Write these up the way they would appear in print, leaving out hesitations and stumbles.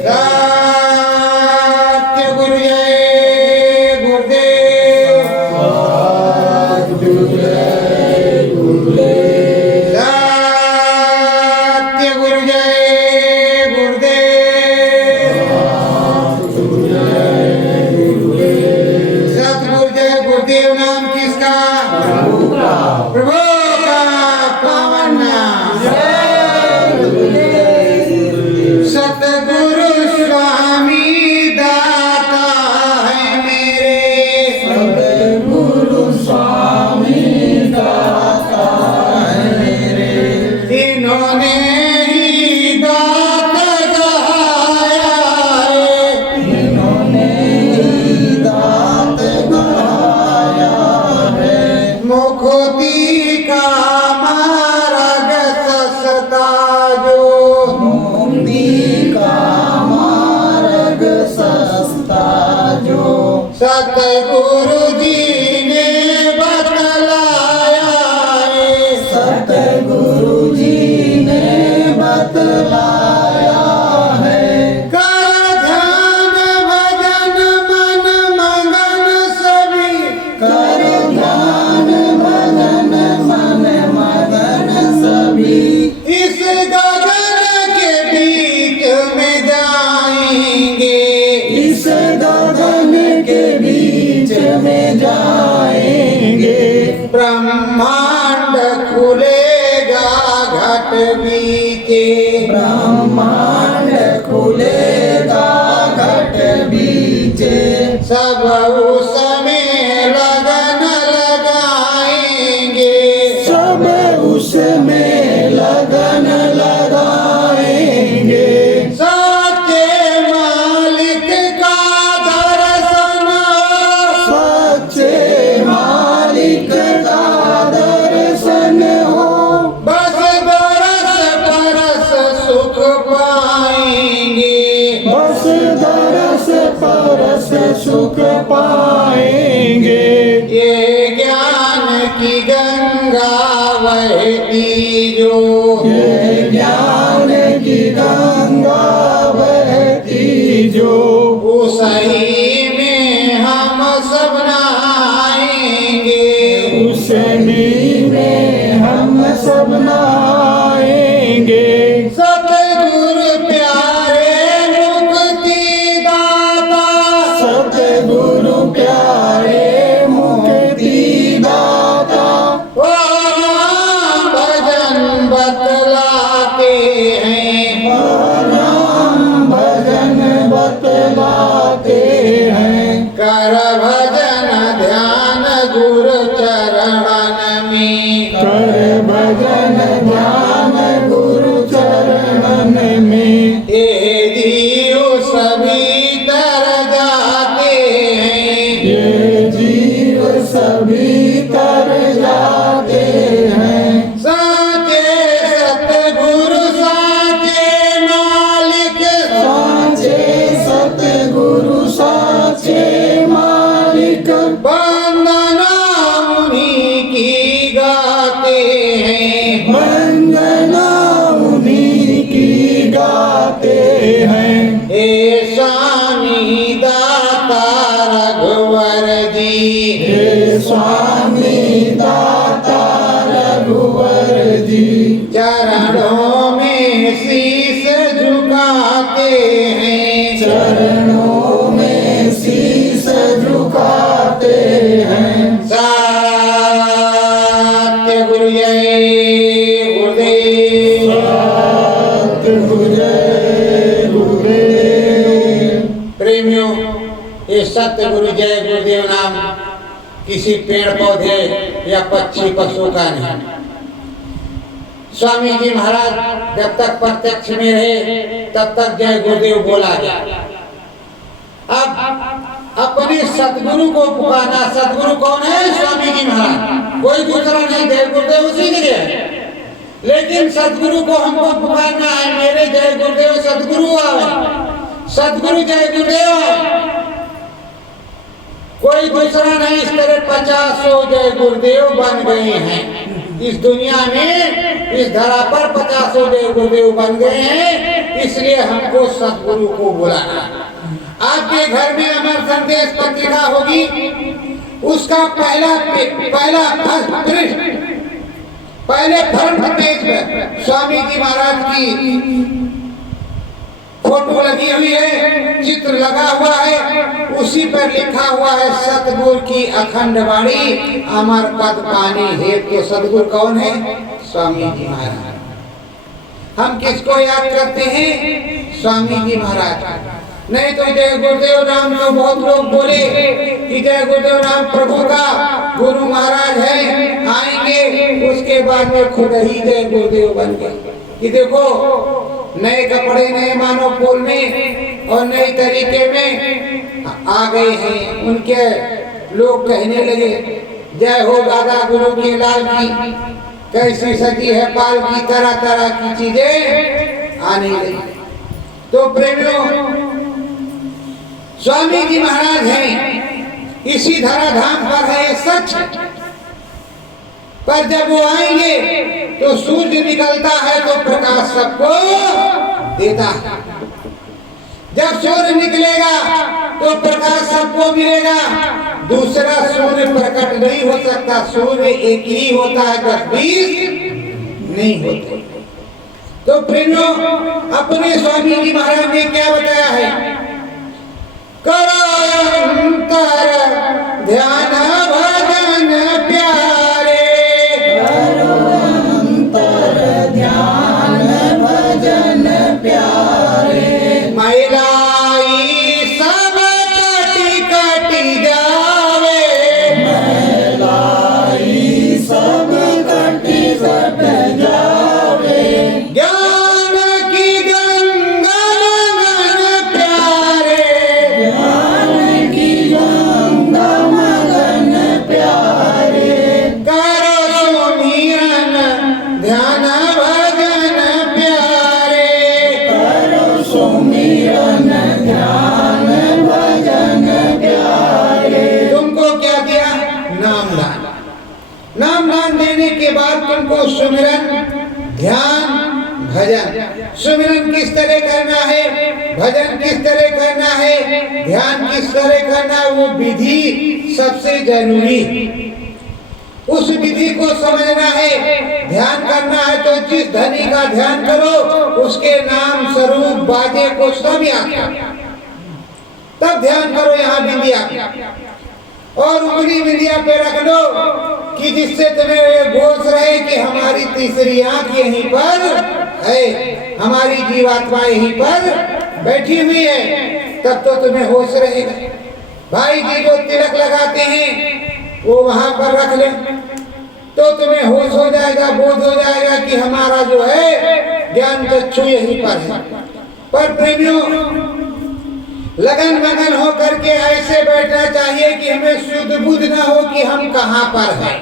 सत्य गुरु जय गुरुदेव। सत्य गुरु जय गुरुदेव। सत्य गुरु जय गुरुदेव। सतगुरु जय गुरुदेव नाम किसका? प्रभु का पावन नाम। सतगुरु स्वामी दाता है मेरे। सतगुरु स्वामी दाता है मेरे। इन्होंने ही दात गहाया है। इन्होंने ही दात गहाया है। मुक्ति का मार्ग सस्ता जो। मुक्ति का मार्ग सस्ता जो। सतगुरु जी ने बतलाया है। सतगुरु जी ने बतलाया है। कर ध्यान भजन मन मगन सभी। कर ध्यान भजन मन मगन सभी। इस गगन के बीच में जाएंगे। इस गगन के बीच में जाएंगे। ब्रह्मांड खुलेगा घट बीचे। ब्रह्मांड खुलेगा घट बीचे। सब उसमें लगन लगाएंगे। सब उसमें लगन लगाएंगे। सच्चे मालिक का दर्शन हो। सच्चे मालिक का दर्शन हो। बस बरस बरस सुख पाएंगे। बस दरस परस सुख पाएंगे। ये ज्ञान की गंगा बहती जो। ये ज्ञान की गंगा बहती जो। उसी में हम सब नहाएंगे। उसी में हम सब नहाएंगे। सतगुरु प्यारे मुक्ति दाता। सतगुरु प्यारे मुक्ति दाता। वो भजन बतलाते हैं। नाम भजन बतलाते हैं। कर भजन ध्यान गुरु चरणन में। कर भजन ध्यान गुरु चरणन में। ये जीव सभी तर जाते हैं। ये जीव सभी तर जाते हैं। साचे सतगुरु साचे मालिक। साचे सतगुरु साचे मालिक। वंदना उन्हीं की गाते हैं। वंदना उन्हीं की गाते हैं। हे स्वामी दाता रघुवर जी। हे स्वामी दाता रघुवर जी। चरणों में शीश झुकाते हैं। चरणों में शीश झुकाते हैं। सत्य गुरु जय गुरुदेव। सतगुरु जय गुरुदेव। प्रेमियों, ये सत्य गुरु जय गुरुदेव नाम किसी पेड़ पौधे या पक्षी पशु का नहीं। स्वामी जी महाराज जब तक प्रत्यक्ष में रहे तब तक जय गुरुदेव बोला गया। अब अपने सतगुरु को पुकारना। सतगुरु कौन है? स्वामी जी महाराज। कोई दूसरा नहीं, जय गुरुदेव उसी के लिए है। लेकिन सतगुरु को हमको पुकारना है। मेरे जय गुरुदेव सतगुरु आवे। सतगुरु जय गुरुदेव आवे। कोई दूसरा नहीं। इस तरह 50 जय गुरुदेव बन गए हैं इस दुनिया में। इस धरा पर 50 देव गुरुदेव बन गए हैं, इसलिए हमको सदगुरु को बुलाना। आपके घर में अमर संदेश पत्रिका होगी, उसका पहले फ्रंट पेज पर स्वामी जी महाराज की फोटो लगी हुई है, चित्र लगा हुआ है, उसी पर लिखा हुआ है सतगुरु की अखंड वाणी अमर पद पानी है। तो सतगुरु कौन है? स्वामी जी महाराज। हम किसको याद करते हैं? स्वामी जी महाराज। नहीं तो जय गुरुदेव नाम तो बहुत लोग बोले कि जय गुरुदेव नाम प्रभु का, गुरु महाराज है, आएंगे उसके बाद में खुद ही जय गुरुदेव बन गए। कि देखो नए कपड़े नए मानो पोल में और नए तरीके में आ गए हैं। उनके लोग कहने लगे जय हो दादा गुरु के लाल की, कैसी सजी है पाल की, तरह तरह की चीजें आने लगी। तो प्रेमियों, स्वामी जी महाराज हैं, इसी धराधाम पर है सच। पर जब वो आएंगे तो सूर्य निकलता है तो प्रकाश सबको देता है। जब सूर्य निकलेगा तो प्रकाश सबको मिलेगा, दूसरा सूर्य प्रकट नहीं हो सकता। सूर्य एक ही होता है, 10-20 नहीं होते। तो प्रेमियों, अपने स्वामी जी महाराज ने क्या बताया है? करो अंतर ध्यान भजन प्यारे, करो अंतर ध्यान भजन प्यारे, महिलाई सब कटी कटी जावे, महिलाई सब कटी कट जावे, ज्ञान की गंगा मगन प्यारे, ज्ञान की गंगा मगन प्यारे, करो सुमिरन ध्यान भजन प्यारे, करो सुमिरन ध्यान भजन प्यारे। तुमको क्या दिया? नाम दान। नाम दान देने के बाद तुमको सुमिरन ध्यान भजन। सुमिरन किस तरह करना है, भजन किस तरह करना है, ध्यान किस तरह करना है, वो विधि सबसे जरूरी। उस विधि को समझना है। ध्यान करना है तो जिस धनी का ध्यान करो उसके नाम स्वरूप बाजे को सब याद करो, तब ध्यान करो। यहाँ बिंदिया और उंगली बिंदिया पे रख लो कि जिससे तुम्हें ये घोष रहे कि हमारी तीसरी आंख यहीं पर है, हमारी जीवात्मा यहीं पर बैठी हुई है, तब तो तुम्हें होश रहेगा। भाई जी जो तिलक लगाते हैं वो वहां पर रख ले तो तुम्हें होश हो जाएगा, बोध हो जाएगा कि हमारा जो है ज्ञान चक्षु यहीं पर है। पर प्रेमियों, लगन मगन हो करके ऐसे बैठना चाहिए कि हमें शुद्ध बुद्ध ना हो कि हम कहाँ पर हैं।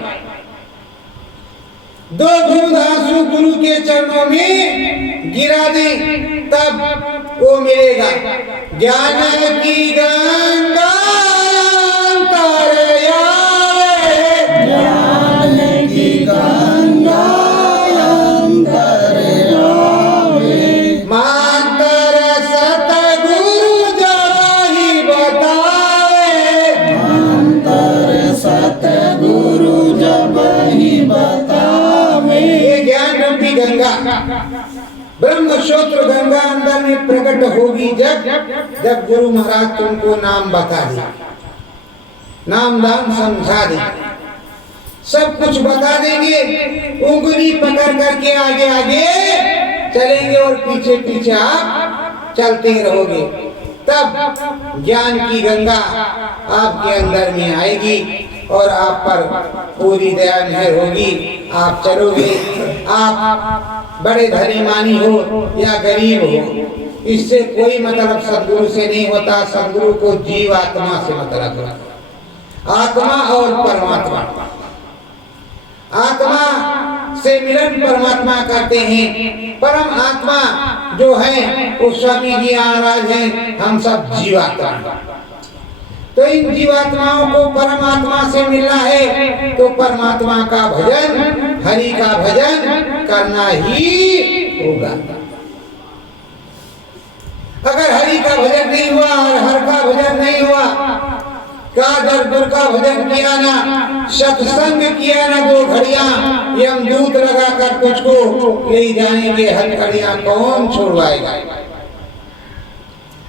2 बूंद आंसू गुरु के चरणों में गिरा दे तब वो मिलेगा। ज्ञान की गंगा अंतर आवे, ज्ञान की गंगा अंतर आवे, मातर सतगुरु जाहि बतावे, अंतर सतगुरु जब ही बतावे। ये ज्ञान रूपी गंगा ब्रह्मसूत्र गंगा अंदर में प्रकट होगी जब गुरु महाराज तुमको नाम बता दे, नाम दान समझा दे, सब कुछ बता देंगे। उंगली पकड़ करके आगे आगे चलेंगे और पीछे पीछे आप चलते रहोगे, तब ज्ञान की गंगा आपके अंदर में आएगी और आप पर पूरी दया मेहर होगी। आप चलोगे, आप बड़े धनी मानी हो या गरीब हो, इससे कोई मतलब सदगुरु से नहीं होता। सदगुरु को जीव आत्मा से मतलब होता, आत्मा और परमात्मा। आत्मा से मिलन परमात्मा करते हैं, परम आत्मा जो है वो स्वामी जी महाराज हैं, हम सब जीवात्मा। तो इन जीवात्माओं को परमात्मा से मिलना है तो परमात्मा का भजन, हरि का भजन करना ही होगा। अगर हरि का भजन नहीं हुआ और हर का भजन नहीं हुआ, गुरु का भजन किया ना, सत्संग किया ना, 2 घड़ियां यमदूत लगाकर तुझको यही जानेंगे हथकड़ियां कौन छुड़वाएगा,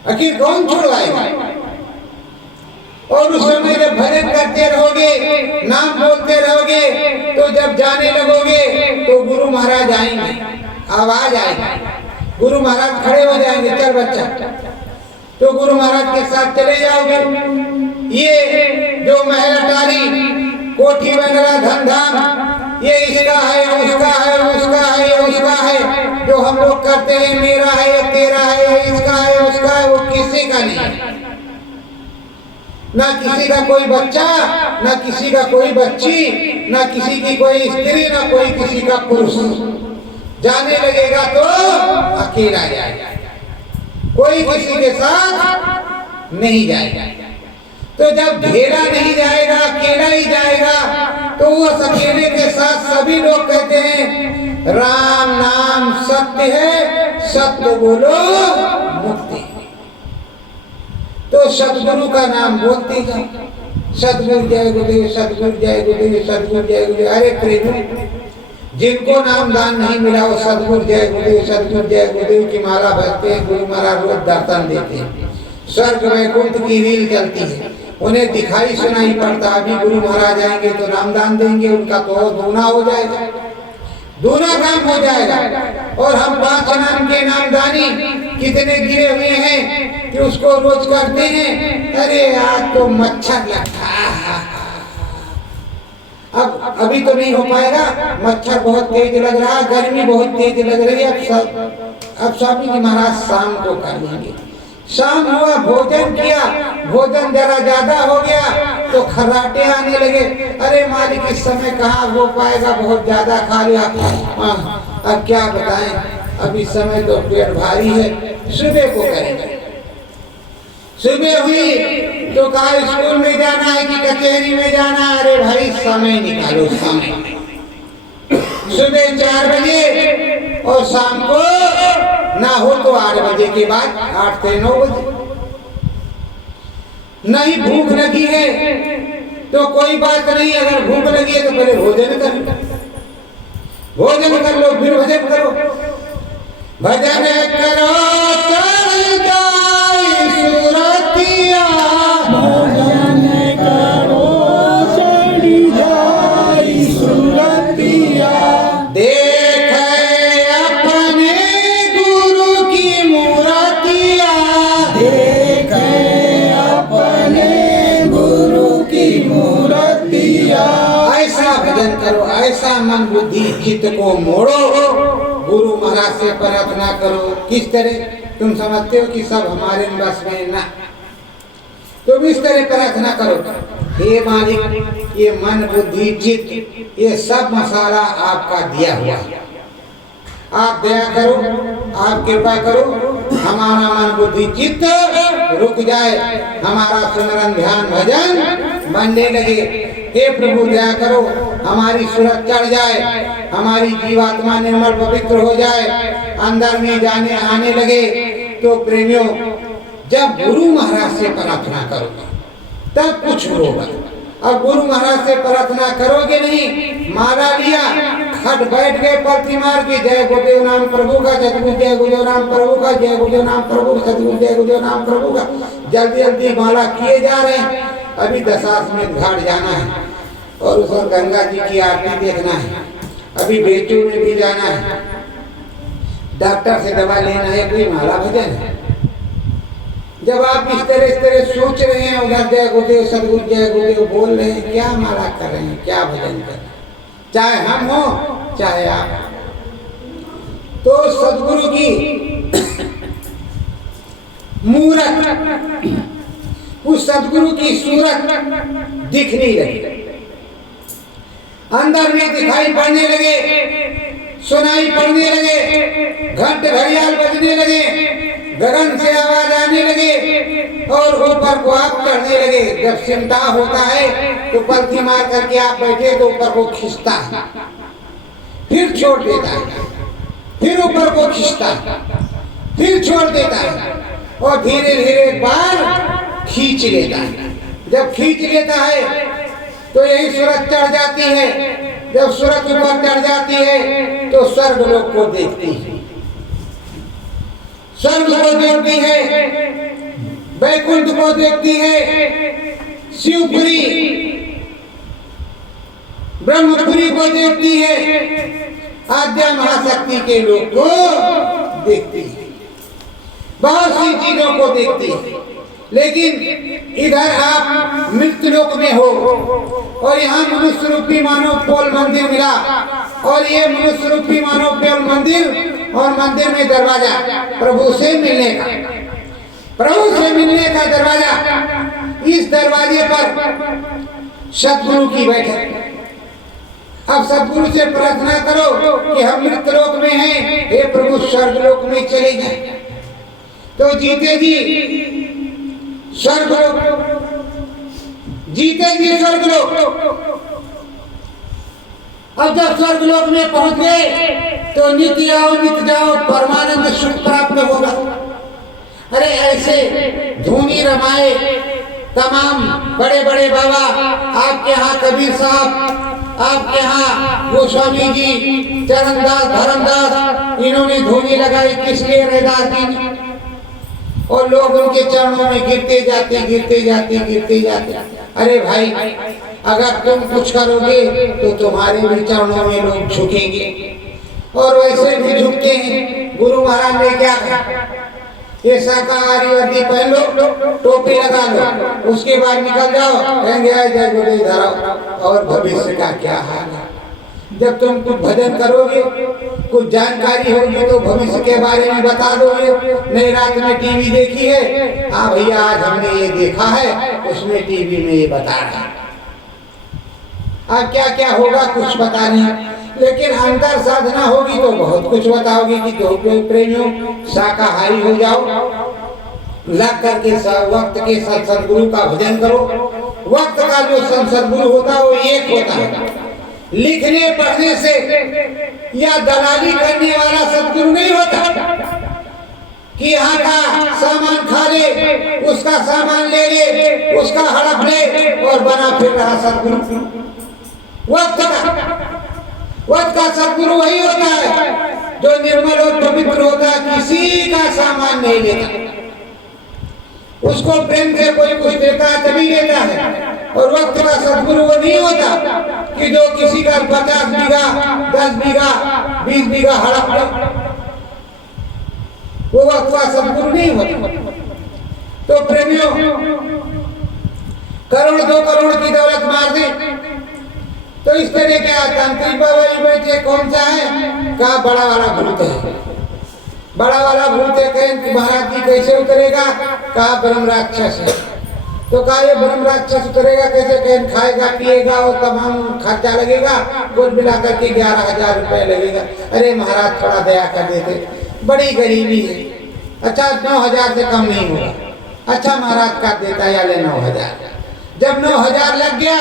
आखिर कौन छुड़वाएगा। और उस समय जब भजन करते रहोगे, नाम बोलते रहोगे, तो जब जाने लगोगे तो गुरु महाराज आएंगे, आवाज आएगी, गुरु महाराज खड़े हो जाएंगे, चल बच्चा, तो गुरु महाराज के साथ चले जाओगे। ये जो महल अटारी, कोठी बंगला, धन धाम, ये इसका है, उसका है, उसका है, उसका है, जो हम लोग करते हैं, मेरा है, ये तेरा है, ये इसका है, उसका है, वो किसी का नहीं। ना किसी का कोई बच्चा, ना किसी का कोई बच्ची, ना किसी की कोई स्त्री, ना कोई किसी का पुरुष। जाने लगेगा तो अकेला जाएगा, कोई किसी के साथ नहीं जाएगा। तो जब घेरा नहीं जाएगा, अकेला ही जाएगा, तो उस अकेले के साथ सभी लोग कहते हैं राम नाम सत्य है, सत्य बोलो मुक्ति। तो सतगुरु का नाम बोलते जाओ, सतगुरु जय गुरुदेव, सतगुरु जय गुरुदेव, सतगुरु जय गुरुदेव। अरे प्रेमी, जिनको नाम दान नहीं मिला वो सतगुरु जय गुरुदेव, सतगुरु जय गुरुदेव की माला भरते हैं, गुरु महाराज रोज दर्शन देते हैं, स्वर्ग वैकुंठ की रील चलती है, उन्हें दिखाई सुनाई पड़ता। अभी गुरु महाराज आएंगे तो नामदान देंगे, उनका तो दूना हो जाएगा, दूना काम हो जाएगा। और हम 5 नाम के नामदानी कितने गिरे हुए हैं कि उसको रोज करते हैं। अरे आज तो मच्छर लगता है, अब अभी तो नहीं हो पाएगा, मच्छर बहुत तेज लग रहा है, गर्मी बहुत तेज लग रही है। अब स्वामी जी महाराज शाम को कर लेंगे। शाम हुआ, भोजन किया, भोजन जरा ज्यादा हो गया तो खर्राटे आने लगे। अरे मालिक इस समय कहाँ हो पाएगा, बहुत ज्यादा खा लिया, अब क्या बताएं, अब इस समय तो पेट भारी है, सुबह को करेंगे। सुबह हुई तो कहा स्कूल में जाना है कि कचहरी में जाना है। अरे भाई समय निकालो, समय। सुबह 4 बजे और शाम को ना हो तो 8 बजे के बाद, 8 से 9 बजे। नहीं भूख लगी है तो कोई बात नहीं, अगर भूख लगी है तो पहले भोजन कर लो, भोजन कर लो, फिर भजन करो। भजन करो चढ़ जाए सुरतिया, भजन करो चढ़ जाए सुरतिया, देखे अपने गुरु की मूर्तिया, देखे अपने गुरु की मूर्तिया। ऐसा भजन करो, ऐसा मन बुद्धि चित्त को मोड़ो, गुरु महाराज से प्रार्थना करो। किस तरह? तुम समझते हो कि सब हमारे बस में ना, तुम इस तरह प्रार्थना करो, हे मालिक ये मन बुद्धि चित्त ये सब मसाला आपका दिया हुआ है, आप दया करो, आप कृपा करो, हमारा मन बुद्धि चित्त रुक जाए, हमारा सुमरन ध्यान भजन बनने लगे। हे प्रभु दया करो, हमारी सूरत चढ़ जाए, हमारी जीवात्मा निर्मल पवित्र हो जाए, अंदर में जाने आने लगे। तो प्रेमियों, जब गुरु महाराज से प्रार्थना करोगे तब कुछ होगा। अब गुरु महाराज से प्रार्थना करोगे नहीं, माला लिया, खट बैठ गए पलथी मार के, जय गुरुदेव नाम प्रभु का, सतगुरु जय गुरुदेव नाम प्रभु का, जय गुरुदेव नाम प्रभु, सतगुरु जय गुरुदेव नाम प्रभु का, जल्दी जल्दी माला किए जा रहे हैं। अभी 10 मिनट घाट जाना है और उस गंगा जी की आरती देखना है, अभी बेचू में भी जाना है, डॉक्टर से दवा लेना है, कोई माला भजन है। जब आप इस तरह सोच रहे हैं, उधर जय गुरुदेव सतगुरु जय गुरुदेव बोल रहे हैं, क्या माला कर रहे हैं, क्या भजन कर रहे हैं, चाहे हम हो चाहे आप। तो सतगुरु की मूरत, उस सतगुरु की सूरत दिखने लगी, अंदर में दिखाई पड़ने लगे, सुनाई पड़ने लगे, घंट घड़ियाल बजने लगे, गगन से आवाज आने लगे और ऊपर को आप चढ़ने लगे, जब चिंता होता है तो पलथी मार करके आप बैठे तो ऊपर को खींचता है, फिर छोड़ देता है, फिर ऊपर को खींचता है, फिर छोड़ देता है और धीरे धीरे एक बार खींच लेता है। जब खींच लेता है तो यही सूरज चढ़ जाती है। जब सूरज ऊपर चढ़ जाती है तो स्वर्ग लोक को देखती है, स्वर्ग को देखती है, वैकुंठ को देखती है, शिवपुरी ब्रह्मपुरी को देखती है, आद्या महाशक्ति के लोक को देखती है, बहुत सी चीजों को देखती है। लेकिन इधर आप मृत्यु लोक में हो और यहाँ मनुष्य रूपी मानव पोल मंदिर मिला और ये मनुष्य रूपी मानव पोल मंदिर और मंदिर में दरवाजा प्रभु से मिलने का, प्रभु से मिलने का दरवाजा। इस दरवाजे पर सतगुरु की बैठक। अब सतगुरु से प्रार्थना करो कि हम मृत्यु लोक में हैं, हे प्रभु स्वर्ग लोक में चले जाए। तो जीते जी स्वर्ग लोक, जीते जी स्वर्ग लोक। अब जब स्वर्ग लोक में पहुंच गए तो नित्य आओ नित्य जाओ परमानंद सुख प्राप्त होगा। अरे ऐसे धूनी रमाए तमाम बड़े बड़े बाबा, आपके यहाँ कबीर साहब, आपके यहाँ गोस्वामी जी, चरणदास, धर्मदास, इन्होंने धूनी लगाई किसलिए? रैदास जी ने। और लोग उनके चरणों में गिरते जाते गिरते जाते गिरते जाते। अरे भाई, अगर तुम कुछ करोगे तो तुम्हारे भी चरणों में लोग झुकेंगे और वैसे भी झुकते हैं। गुरु महाराज ने क्या कहा? ये शाकाहारी वर्दी पहन लो, टोपी लगा लो, उसके बाद निकल जाओ, कहेंगे जय गुरुदेव धराओ। और भविष्य का क्या हाल है? जब तुम कुछ भजन करोगे, कुछ जानकारी होगी तो भविष्य के बारे में बता दोगे। नहीं, रात में टीवी देखी है, हाँ भैया आज हमने ये देखा है, उसमें टीवी में ये बता रहा है। अब क्या क्या होगा कुछ पता नहीं, लेकिन अंतर साधना होगी तो बहुत कुछ बताओगे कि जो प्रेमियों शाकाहारी हो जाओ, लग करके वक्त के सदगुरु का भजन करो। वक्त का जो सदगुरु होता है वो एक होता है। लिखने पढ़ने से या दलाली करने वाला सदगुरु नहीं होता कि यहाँ का सामान खा ले, उसका सामान ले ले, उसका हड़प ले और बना फिर रहा सदगुरु। वक्त का सदगुरु वही होता है जो निर्मल और पवित्र होता है, किसी का सामान नहीं लेता। उसको प्रेम से कोई कुछ देता है तभी लेता है। और वक्त का सदगुरु वो नहीं होता कि जो किसी का 50 बीघा 10 बीघा 20 बीघा हड़प ले, वो वक्त का सदगुरु नहीं होता। तो प्रेमियों, करोड़ 2 करोड़ की दौलत मार दे तो इस तरह के तांत्रिक बाबा बैठे कौन सा है? कहा बड़ा वाला भूत है, बड़ा वाला भूत है। कहें महाराज जी कैसे उतरेगा? कहा ब्रह्म राक्षस है। तो कहा ये ब्रह्म राक्षस उतरेगा कैसे? कहें खाएगा पिएगा और तमाम खर्चा लगेगा, कुल मिलाकर के 11,000 रुपए लगेगा। अरे महाराज थोड़ा दया कर देते, बड़ी गरीबी है। अच्छा 9,000 से कम नहीं होगा। अच्छा महाराज कर देता या ले 9,000। जब 9,000 लग गया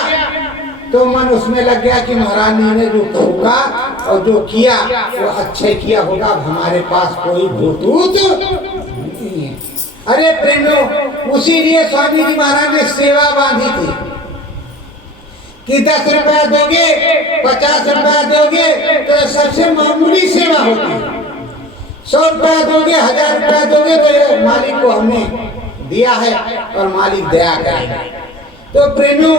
तो मन उसमें लग गया कि महाराज ने जो फूका और जो किया वो अच्छे किया होगा, हमारे पास कोई भूतूत नहीं है। अरे प्रेमियों, उसी लिए स्वामी जी महाराज ने सेवा बांधी थी कि 10 रुपया दोगे, 50 रुपया दोगे तो सबसे मामूली सेवा होती है। 100 रुपया दोगे, 1000 रुपया दोगे तो ये मालिक को हमने दिया है और मालिक दया करेगा। तो प्रेमियों,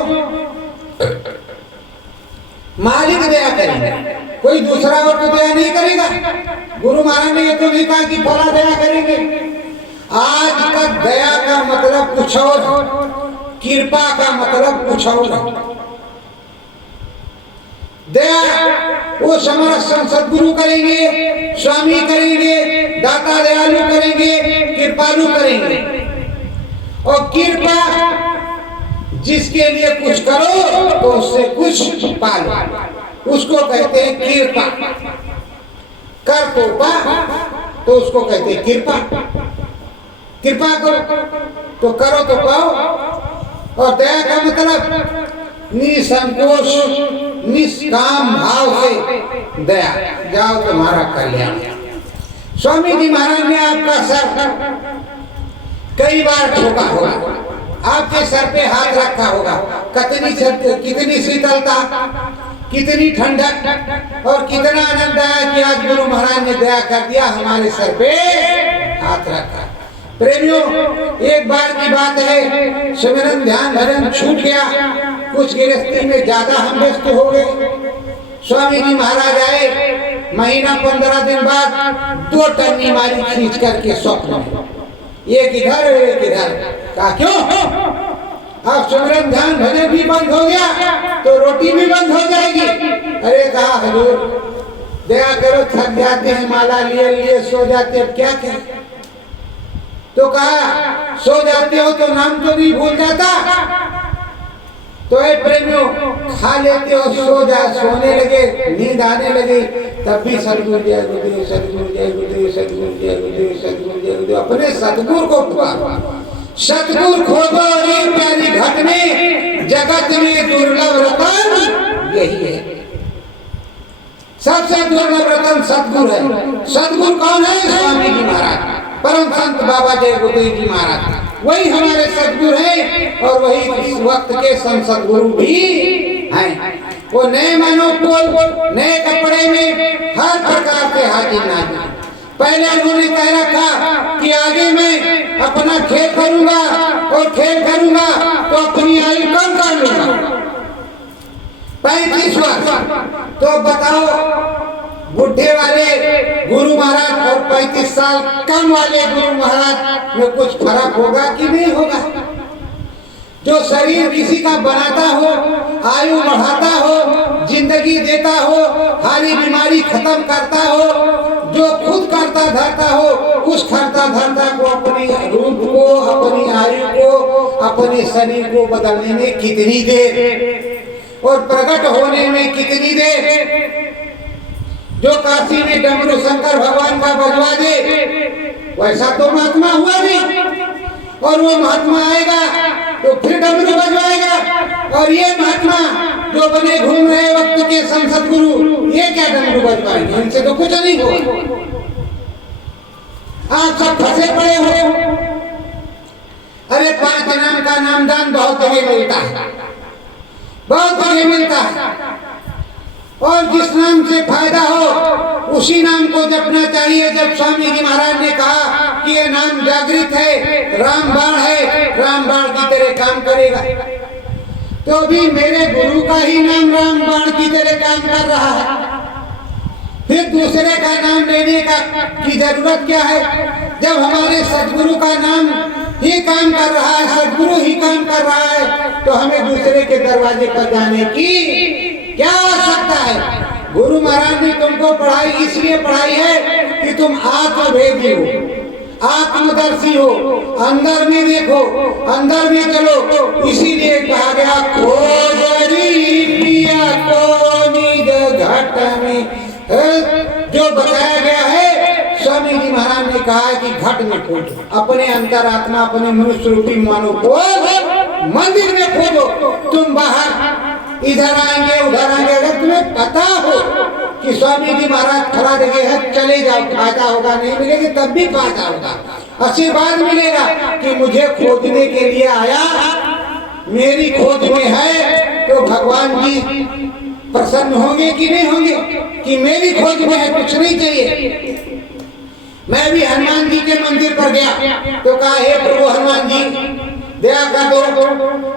मालिक दया करेगा, कोई दूसरा और तो दया नहीं करेगा। गुरु महाराज ने ये तो नहीं कहा कि फला दया करेंगे। आज तक दया का मतलब कुछ और, कृपा का मतलब कुछ और। दया वो समर्थ सदगुरु करेंगे, स्वामी करेंगे, दाता दयालु करेंगे, कृपालु करेंगे। और कृपा जिसके लिए कुछ करो तो उससे कुछ पालो, उसको कहते हैं कृपा। कर तो पा तो उसको कहते हैं कृपा। कृपा करो। तो करो तो पाओ। और दया का मतलब निसंकोच निष्काम भाव से दया, जाओ तुम्हारा कल्याण। स्वामी जी महाराज ने आपका सर कई बार ठोका होगा, आपके सर पे हाथ रखा होगा, कितनी शीतलता, कितनी ठंडक और कितना आनंद आया कि आज गुरु महाराज ने दया कर दिया, हमारे सर पे हाथ रखा। प्रेमियों, एक बार की बात है, सिमरन ध्यान भजन छूट गया, कुछ गृहस्थी में ज्यादा हम व्यस्त हो गए। स्वामी जी महाराज आए, महीना 15 दिन बाद 2 टन्नी मारी खींच करके स्वप्न में, एक इधर एक इधर। कहा क्यों? अब सिमरन ध्यान भजन भी बंद हो गया तो रोटी भी बंद हो जाएगी। अरे कहा हजूर दया करो, थक जाते हैं, माला लिए लिए सो जाते हैं, क्या करें? तो कहा सो जाते हो तो नाम तो नहीं भूल जाता? तो ए प्रेमियों, खा लेते हो, सो जा, सोने लगे, नींद आने लगी, तब भी सतगुरु जय गुरुदेव, सतगुरु जय गुरुदेव, सतगुरु जय गुरुदेव, सतगुरु जय गुरुदेव, अपने सतगुरु को पुकारो। सतगुरु खोजो एक प्यारी घट में, जगत में दुर्लभ रतन यही है। सबसे दुर्लभ रतन सतगुरु है। सतगुरु कौन है? स्वामी जी महाराज, परम संत बाबा जय गुरुदेव जी महाराज, वही हमारे सतगुरु हैं और वही इस वक्त के संत सतगुरु भी हैं। वो नए मनोपोल, नए कपड़े में हर प्रकार से हाजिर नाजिर। पहले उन्होंने कह रखा कि आगे मैं अपना खेल करूंगा और खेल करूंगा तो अपनी आयु कम कर लूंगा, 35 वर्ष। तो बताओ, बुढ़े वाले गुरु महाराज और 35 साल कम वाले गुरु महाराज में कुछ फर्क होगा कि नहीं होगा? जो शरीर किसी का बनाता हो, आयु बढ़ाता हो, जिंदगी देता हो, हारी बीमारी खत्म करता हो, जो खुद करता धरता हो, उस करता धरता को अपने रूप को, अपनी आयु को, अपने शरीर को बदलने में कितनी देर और प्रकट होने में कितनी देर। जो काशी में डमरू शंकर भगवान का बजवा दे, वैसा तो महात्मा हुआ नहीं, और वो महात्मा आएगा तो फिर डमरू बजवाएगा। और ये महात्मा जो बने घूम रहे वक्त के संसद गुरु, ये क्या डमरू बजवाएंगे? इनसे तो कुछ नहीं होगा। आप सब फंसे पड़े हो। अरे 5 नाम का नामदान बहुत जगह मिलता है, बहुत जगह मिलता है, और जिस नाम से फायदा हो उसी नाम को जपना चाहिए। जब स्वामी जी महाराज ने कहा कि ये नाम जागृत है, रामबाण है, रामबाण की तरह काम करेगा, तो भी मेरे गुरु का ही नाम रामबाण की तरह काम कर रहा है, फिर दूसरे का नाम लेने की जरूरत क्या है? जब हमारे सदगुरु का नाम ही काम कर रहा है, सदगुरु ही काम कर रहा है, तो हमें दूसरे के दरवाजे पर जाने की क्या आवश्यकता है? गुरु महाराज ने तुमको पढ़ाई इसलिए पढ़ाई है कि तुम आत्मभेदी हो, आत्मदर्शी हो, अंदर में देखो, अंदर में चलो। इसीलिए कहा गया खोजरी पिया को निज घट में। जो बताया गया है, स्वामी जी महाराज ने कहा कि घट में खोजो, अपने अंतरात्मा, अपने मनुष्य रूपी मानो को मंदिर में खोजो। तुम बाहर इधर आएंगे उधर आएंगे, अगर तुम्हें पता हो कि स्वामी जी महाराज खड़ा जगह है, चले जाओ, फायदा होगा, नहीं मिलेगी तब भी फायदा होगा, आशीर्वाद मिलेगा कि मुझे खोजने के लिए आया, मेरी खोज में है, तो भगवान जी प्रसन्न होंगे कि नहीं होंगे कि मेरी खोज में है, कुछ नहीं चाहिए। मैं भी हनुमान जी के मंदिर पर गया तो कहा, हे प्रभु हनुमान जी, दया कर दो,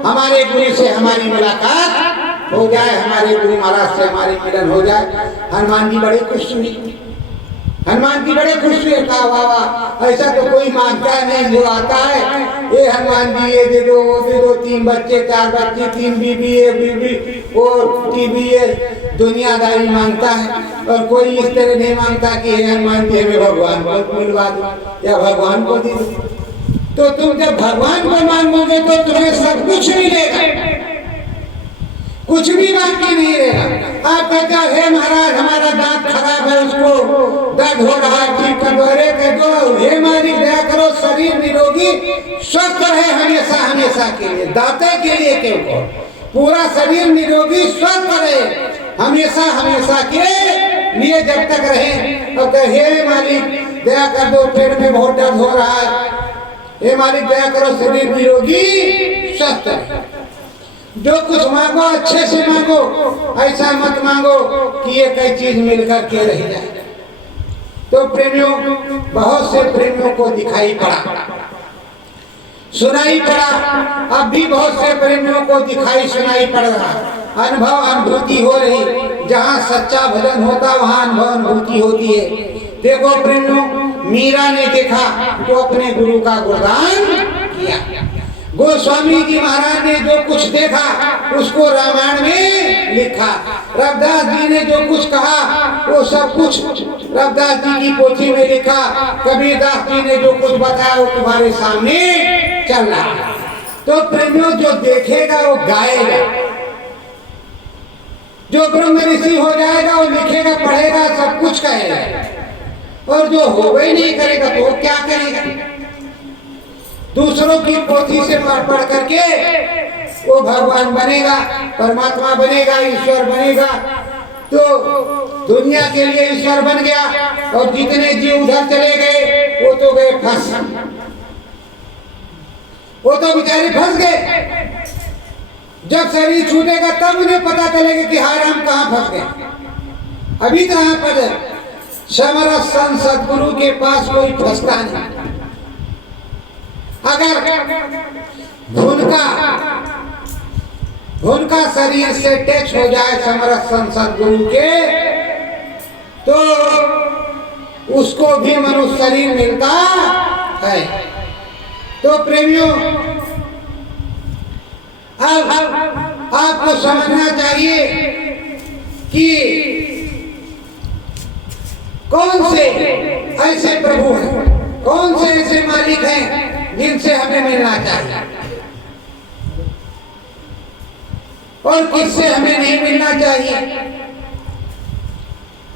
हमारे गुरु से हमारी मुलाकात हो जाए, हमारे गुरु महाराज से हमारी मिलन हो जाए। हनुमान जी बड़े खुश हुए, हनुमान जी बड़े खुश हुए, कहा वाह वाह, ऐसा तो कोई मांगता नहीं जो आता है। ये हनुमान जी ये दे दो, वो दे दो, 3 बच्चे 4 बच्चे, 3 बीबी, ये बीबी और टीवी, ये दुनियादारी मांगता है, और कोई इस तरह नहीं मांगता कि हे हनुमान जी हमें भगवान को मिलवा दो या भगवान को दे दो। तो तुम जब भगवान को मांगोगे तो तुम्हें सब कुछ मिलेगा, कुछ भी बाकी नहीं रहेगा। आप कहते हो हे महाराज हमारा दांत खराब है, उसको दर्द हो रहा है, ठीक कर दो। अरे कह दो हे मालिक दया करो, शरीर निरोगी स्वस्थ रहे हमेशा हमेशा के लिए, दांते के लिए क्यों कहो, पूरा शरीर निरोगी स्वस्थ रहे हमेशा हमेशा के लिए जब तक रहे। और कहे हे मालिक दया कर दो, पेट में बहुत दर्द हो रहा है, हे मालिक दया करो शरीर निरोगी स्वस्थ रहे। जो कुछ मांगो अच्छे से मांगो, ऐसा मत मांगो कि ये कई चीज मिलकर के रह जाए। तो प्रेमियों, बहुत से प्रेमियों को दिखाई पड़ा, सुनाई पड़ा, अब भी बहुत से प्रेमियों को दिखाई सुनाई पड़ रहा, अनुभव अनुभूति हो रही। जहाँ सच्चा भजन होता वहाँ अनुभव अनुभूति होती है। देखो प्रेमियों, मीरा ने देखा तो अपने गुरु का गुणगान किया। गोस्वामी जी महाराज ने जो कुछ देखा उसको रामायण में लिखा। रविदास जी ने जो कुछ कहा वो सब कुछ रविदास जी की पोथी में लिखा। कबीरदास जी ने जो कुछ बताया वो तुम्हारे सामने चल रहा है। तो प्रेमियों, जो देखेगा वो गाएगा, जो ब्रह्म ऋषि हो जाएगा वो लिखेगा पढ़ेगा सब कुछ कहेगा, और जो हो ही नहीं करेगा तो वो क्या करेगा? दूसरों की पोथी से पढ़ करके वो भगवान बनेगा, परमात्मा बनेगा, ईश्वर बनेगा। तो दुनिया के लिए ईश्वर बन गया, और जितने जीव उधर चले गए वो तो गए फंस, वो तो बेचारे फंस गए। जब शरीर छूटेगा तब उन्हें पता चलेगा कि हाय हम कहाँ फंस गए। अभी कहाँ पर समरस संत सदगुरु के पास कोई फंसता नहीं। अगर भूनका शरीर से टच हो जाए समरस संत सदगुरु के, तो उसको भी मनुष्य शरीर मिलता है। तो प्रेमियों, अब आपको समझना चाहिए कि कौन से ऐसे प्रभु हैं, कौन से ऐसे मालिक हैं जिनसे हमें मिलना चाहिए और किससे हमें नहीं मिलना चाहिए।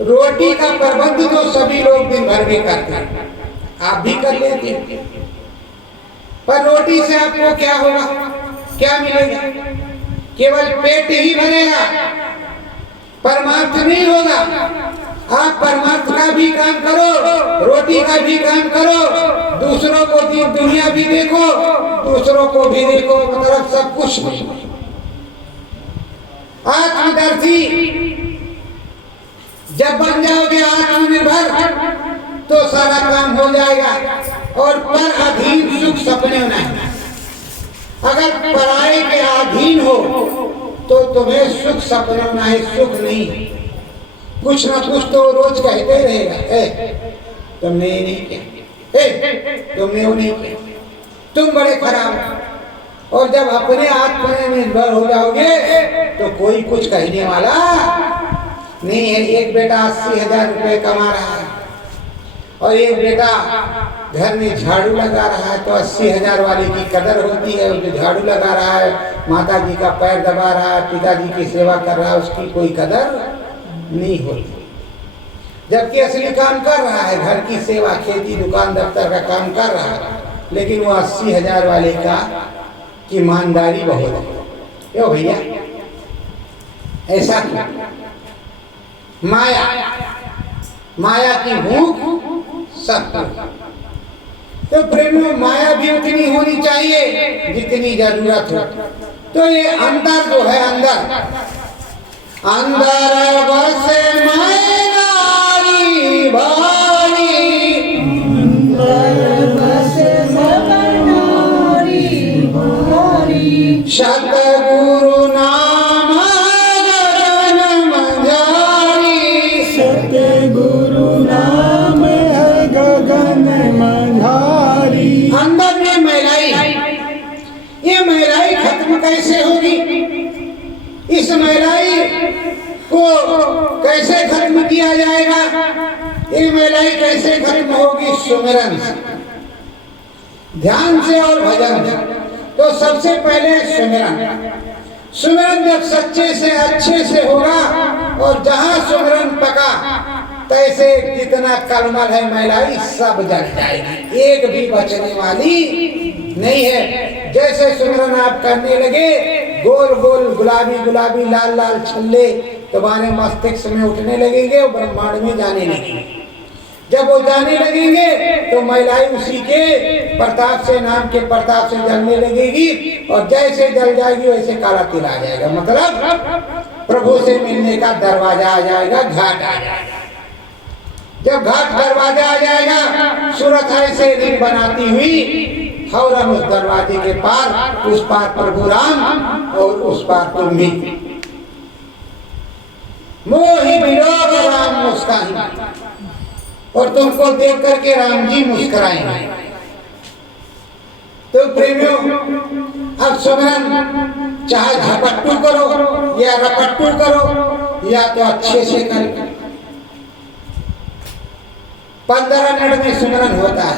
रोटी का प्रबंध तो सभी लोग दिन भर में करते हैं, आप भी कर लेते हैं, पर रोटी से आपको क्या होगा, क्या मिलेगा? केवल पेट ही भरेगा, परमार्थ नहीं होगा। आप परमार्थ का भी काम करो, रोटी का भी काम करो, दूसरों को दुनिया भी देखो, दूसरों को भी देखो, मतलब सब कुछ आत्मदर्शी जब बन जाओगे, आत्मनिर्भर, तो सारा काम हो जाएगा। और पर अधीन सुख सपने नहीं। अगर पराये के अधीन हो तो तुम्हें सुख सपने नहीं, सुख नहीं। कुछ ना कुछ तो रोज कहते रहेगा, तुमने ये नहीं किया, तुमने वो नहीं किया, तुम बड़े खराब। और जब अपने आत्मनिर्भर हो जाओगे तो कोई कुछ कहने वाला नहीं है। एक बेटा 80,000 रुपए कमा रहा है और एक बेटा घर में झाड़ू लगा रहा है, तो 80,000 वाले की कदर होती है। जो झाड़ू लगा रहा है, माता जी का पैर दबा रहा है, पिताजी की सेवा कर रहा है, उसकी कोई कदर नहीं होती। जबकि असली काम कर रहा है, घर की सेवा, खेती, दुकान, दफ्तर का काम कर रहा है, लेकिन वो 80,000 वाले का की ईमानदारी बहुत है। क्यों भैया ऐसा क्यों? माया की भूख सब। तो प्रेमियों, माया भी उतनी होनी चाहिए जितनी जरूरत हो। तो ये अंदर जो है, अंदर बसे मैनारी भारी, अंदर बसे मैनारी भारी, सतगुरु नाम गगन मझारी, सतगुरु नाम है गगन मझारी। अंदर में मैलाई, ये मैलाई खत्म कैसे होगी? इस मैलाई को कैसे खत्म किया जाएगा? ये मैलाई कैसे खत्म होगी? सुमिरन से, ध्यान से और भजन से। तो सबसे पहले सुमिरन। सुमिरन जब सच्चे से अच्छे से होगा और जहां सुमिरन पका तैसे जितना कलमल है मैलाई सब जल जाएगी, एक भी बचने वाली नहीं है। जैसे सुमिरन आप करने लगे गोल गोल गुलाबी गुलाबी लाल लाल छल्ले तुम्हारे मस्तिष्क में उठने लगेंगे और ब्रह्मांड में जाने लगेंगे। जब वो जाने लगेंगे तो महिलाई उसी के प्रताप से, नाम के प्रताप से जलने लगेगी और जैसे जल जाएगी वैसे काला तिल आ जाएगा, मतलब प्रभु से मिलने का दरवाजा आ जाएगा, घाट आ जाएगा। जब घाट दरवाजा आ जाएगा सूरत ऐसे रिंग बनाती हुई फौरन उस दरवाजे के पार, उस पार प्रभु राम और उस पार तुम भी। मोहि विलोक राम मुस्कान, और तुमको देख करके राम जी मुस्कुराएंगे। तो प्रेमियों, अब सुमिरन चाहे झपट्टू करो या रपट्टू करो या तो अच्छे से करो, 15 मिनट में सुमिरन होता है।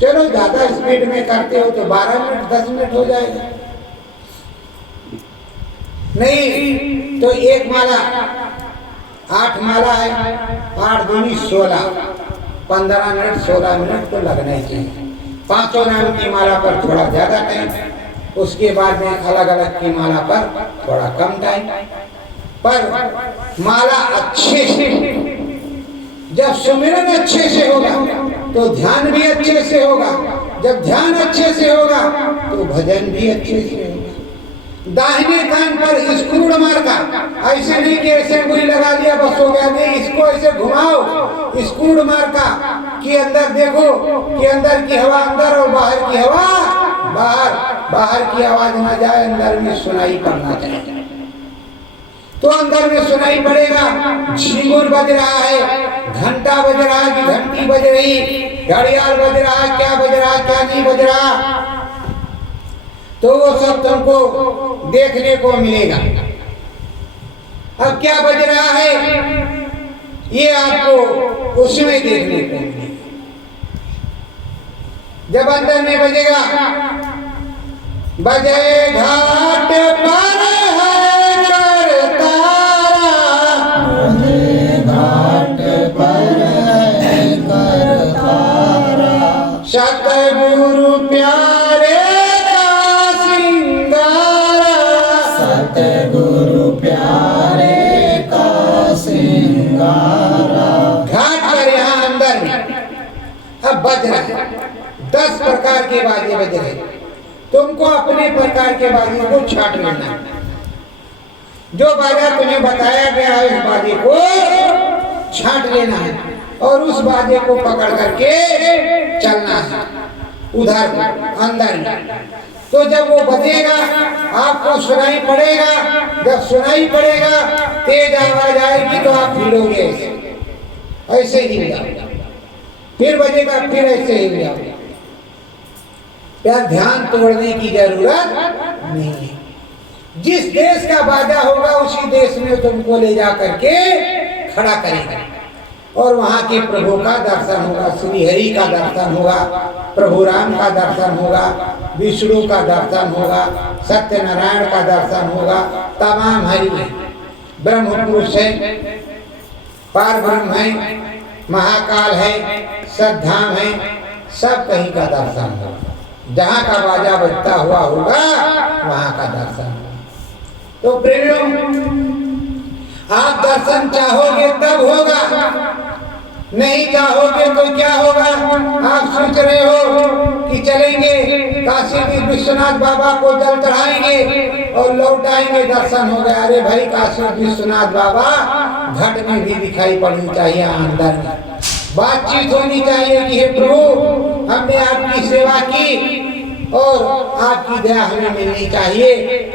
चलो ज्यादा स्पीड में करते हो तो 12 मिनट 10 मिनट हो जाएगा, नहीं तो एक माला 8 माला है, 8 दूनी 16, 15 मिनट 16 मिनट तो लगना ही चाहिए। 5 नाम की माला पर थोड़ा ज्यादा टाइम, उसके बाद में अलग अलग की माला पर थोड़ा कम टाइम, पर माला अच्छे से, जब सुमिरन अच्छे से होगा तो ध्यान भी अच्छे से होगा, जब ध्यान अच्छे से होगा तो भजन भी अच्छे से होगा। दाहिने कान पर स्क्रूड मार का, ऐसे नहीं कि ऐसे उंगली लगा लिया बस हो गया, नहीं, इसको ऐसे घुमाओ स्क्रूड मार का कि अंदर देखो कि अंदर की हवा अंदर और बाहर की हवा बाहर, बाहर की आवाज ना जाए, अंदर में सुनाई पड़ना चाहिए। तो अंदर में सुनाई पड़ेगा, झींगुर बज रहा है, घंटा बज रहा है कि घंटी बज रही, घड़ियाल बज रहा है, क्या बज रहा है क्या नहीं बज रहा, तो वो सब तुमको देखने को मिलेगा। अब क्या बज रहा है ये आपको उसमें देखने को मिलेगा। जब अंदर में बजेगा, बजे घाट पर है करतारा, बजे घाट पर है करतारा, सतगुरु प्यारे सतगुरु प्यारे का सिंगारा। घाट पर यहाँ अंदर में अब बज रहा है, 10 प्रकार के बाजे बज रहे, तुमको अपने प्रकार के बाजे को छाट लेना है। जो बाजा तुम्हें बताया गया है उस बाजे को छाट लेना है और उस बाजे को पकड़ करके चलना है उधर अंदर में। तो जब वो बजेगा आपको सुनाई पड़ेगा, जब सुनाई पड़ेगा तेज आवाज आएगी तो आप हिलोगे, ऐसे ही जाओ, फिर बजेगा फिर ऐसे ही जाओ। क्या ध्यान तोड़ने की जरूरत नहीं है। जिस देश का बाजा होगा उसी देश में तुमको ले जा करके खड़ा करेगा और वहां के प्रभु का दर्शन होगा, श्री हरि का दर्शन होगा, प्रभु राम का दर्शन होगा, विष्णु का दर्शन होगा, सत्यनारायण का दर्शन होगा। तमाम हरि ब्रह्म पुरुष है, पार ब्रह्म है, महाकाल है, सद्धाम है, सब कहीं का दर्शन होगा। जहाँ का बाजा बजता हुआ होगा वहां का दर्शन होगा। तो प्रेमियों, आप दर्शन चाहोगे तब होगा, नहीं चाहोगे तो क्या होगा। आप सोच रहे हो कि चलेंगे काशी विश्वनाथ बाबा को जल चढ़ाएंगे और लौट आएंगे, दर्शन हो गया। अरे भाई, काशी विश्वनाथ बाबा घट में भी दिखाई पड़नी चाहिए, अंदर में बातचीत होनी चाहिए कि हे प्रभु, हमने आपकी सेवा की और आपकी दया हमें मिलनी चाहिए,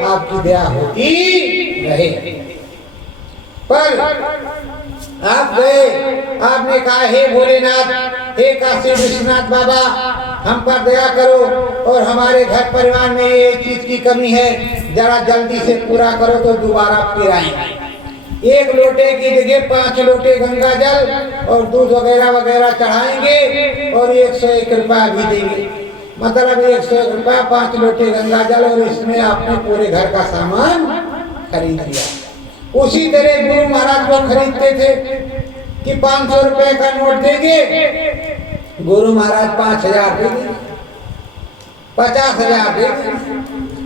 आपकी दया होती रहे। पर आप गए, आपने कहा हे भोलेनाथ, हे काशी विश्वनाथ बाबा, हम पर दया करो और हमारे घर परिवार में ये चीज की कमी है, जरा जल्दी से पूरा करो तो दोबारा फिर आएंगे। 1 लोटे की जगह 5 लोटे गंगा जल और दूध वगैरह वगैरह चढ़ाएंगे और 101 रुपया भी देंगे। मतलब 100 रुपया 5 लोटे गंगा जल, और इसमें आपने पूरे घर का सामान खरीद लिया। उसी तरह गुरु महाराज को खरीदते थे कि 500 रुपए का नोट देंगे, गुरु महाराज 5000 देंगे, 50,000 देंगे।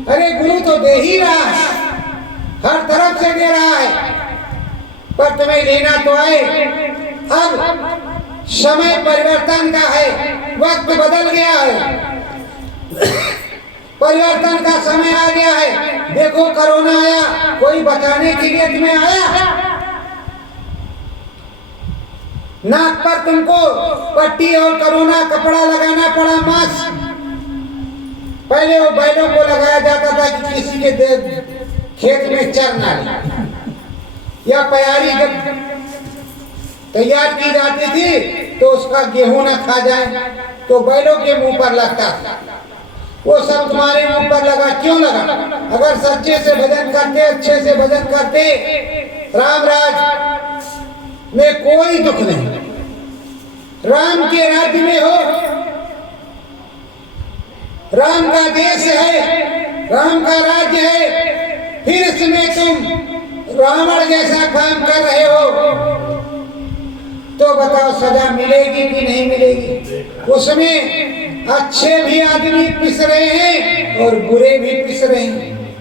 अरे गुरु तो दे ही रहा है, हर तरफ से दे रहा है, पर तुम्हें लेना तो आए। अब समय परिवर्तन का है, वक्त बदल गया है, परिवर्तन का समय आ गया है। देखो कोरोना आया, कोई बचाने के लिए तुम्हें आया? नाक पर तुमको पट्टी और कोरोना कपड़ा लगाना पड़ा, मास्क। पहले वो बैलों को लगाया जाता था कि किसी के खेत में चर ना ले, या प्यारी जब तैयार की जाती थी तो उसका गेहूं न खा जाए, तो बैलों के मुंह पर लगता था। वो सब तुम्हारे मुंह पर लगा, क्यों लगा? अगर सच्चे से भजन करते, अच्छे से भजन करते, राम राज में कोई दुख नहीं, राम के राज्य में हो, राम का देश है, राम का राज्य है, फिर इसमें तुम रावण जैसा काम कर रहे हो, तो बताओ सजा मिलेगी कि नहीं मिलेगी? उसमें अच्छे भी आदमी पिस रहे हैं और बुरे भी पिस रहे हैं,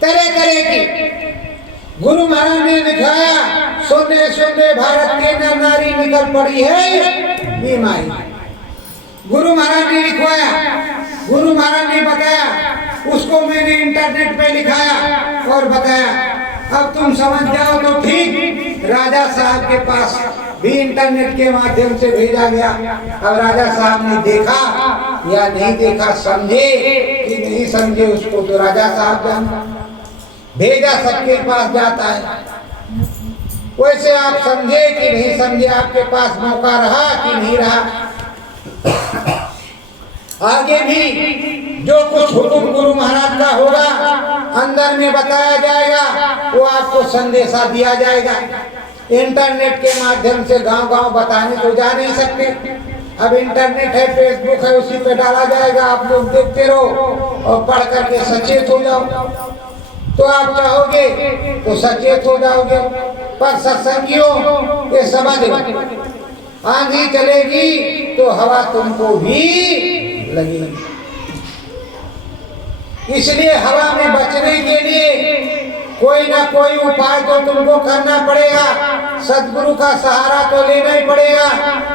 तरह तरह की। गुरु महाराज ने दिखाया, सुनने सुनने भारत के नर नारी निकल पड़ी है बीमारी। गुरु महाराज ने लिखवाया, गुरु महाराज ने बताया, उसको मैंने इंटरनेट पे लिखाया और बताया। अब तुम समझ जाओ तो ठीक। राजा साहब के पास भी इंटरनेट के माध्यम से भेजा गया। अब राजा साहब ने देखा या नहीं देखा, समझे कि नहीं समझे, उसको तो राजा साहब जानता। भेजा सबके पास जाता है, वैसे आप समझे कि नहीं समझे, आपके पास मौका रहा कि नहीं रहा। आगे भी जो कुछ हुक्म गुरु महाराज का होगा, अंदर में बताया जाएगा, वो आपको संदेशा दिया जाएगा। इंटरनेट के माध्यम से गांव-गांव बताने तो जा नहीं सकते। अब इंटरनेट है, फेसबुक है, उसी पे डाला जाएगा, आप लोग देखते रहो और पढ़ करके सचेत हो जाओ। तो आप चाहोगे तो सचेत हो जाओगे। पर सत्संगियों ये समझ लो, आंधी चलेगी तो हवा तुमको भी लगेगी। इसलिए हवा में बचने के लिए कोई ना कोई उपाय तो तुमको करना पड़ेगा। सद्गुरु का सहारा तो लेना ही पड़ेगा,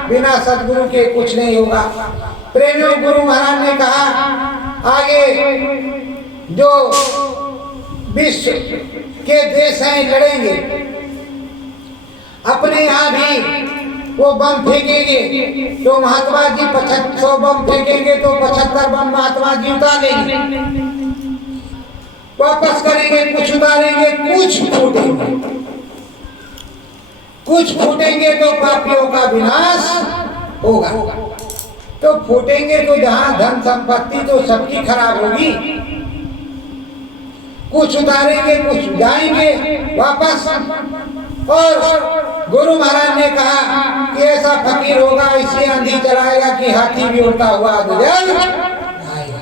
बिना सद्गुरु के कुछ नहीं होगा। प्रेमियों, गुरु महाराज ने कहा आगे जो विश्व के देश हैं लड़ेंगे, अपने यहाँ भी वो बम फेंकेंगे तो महात्मा जी 100 बम फेंकेंगे तो 75 बम महात्मा जी उतारेंगे, वापस करेंगे, कुछ उतारेंगे, कुछ फूटेंगे तो पापियों का विनाश होगा। तो फूटेंगे तो जहां धन संपत्ति तो सबकी खराब होगी, कुछ उतारेंगे, कुछ जाएंगे वापस। और गुरु महाराज ने कहा कि ऐसा फकीर होगा, इसी आंधी चलाएगा कि हाथी भी उड़ता हुआ गुजर आएगा।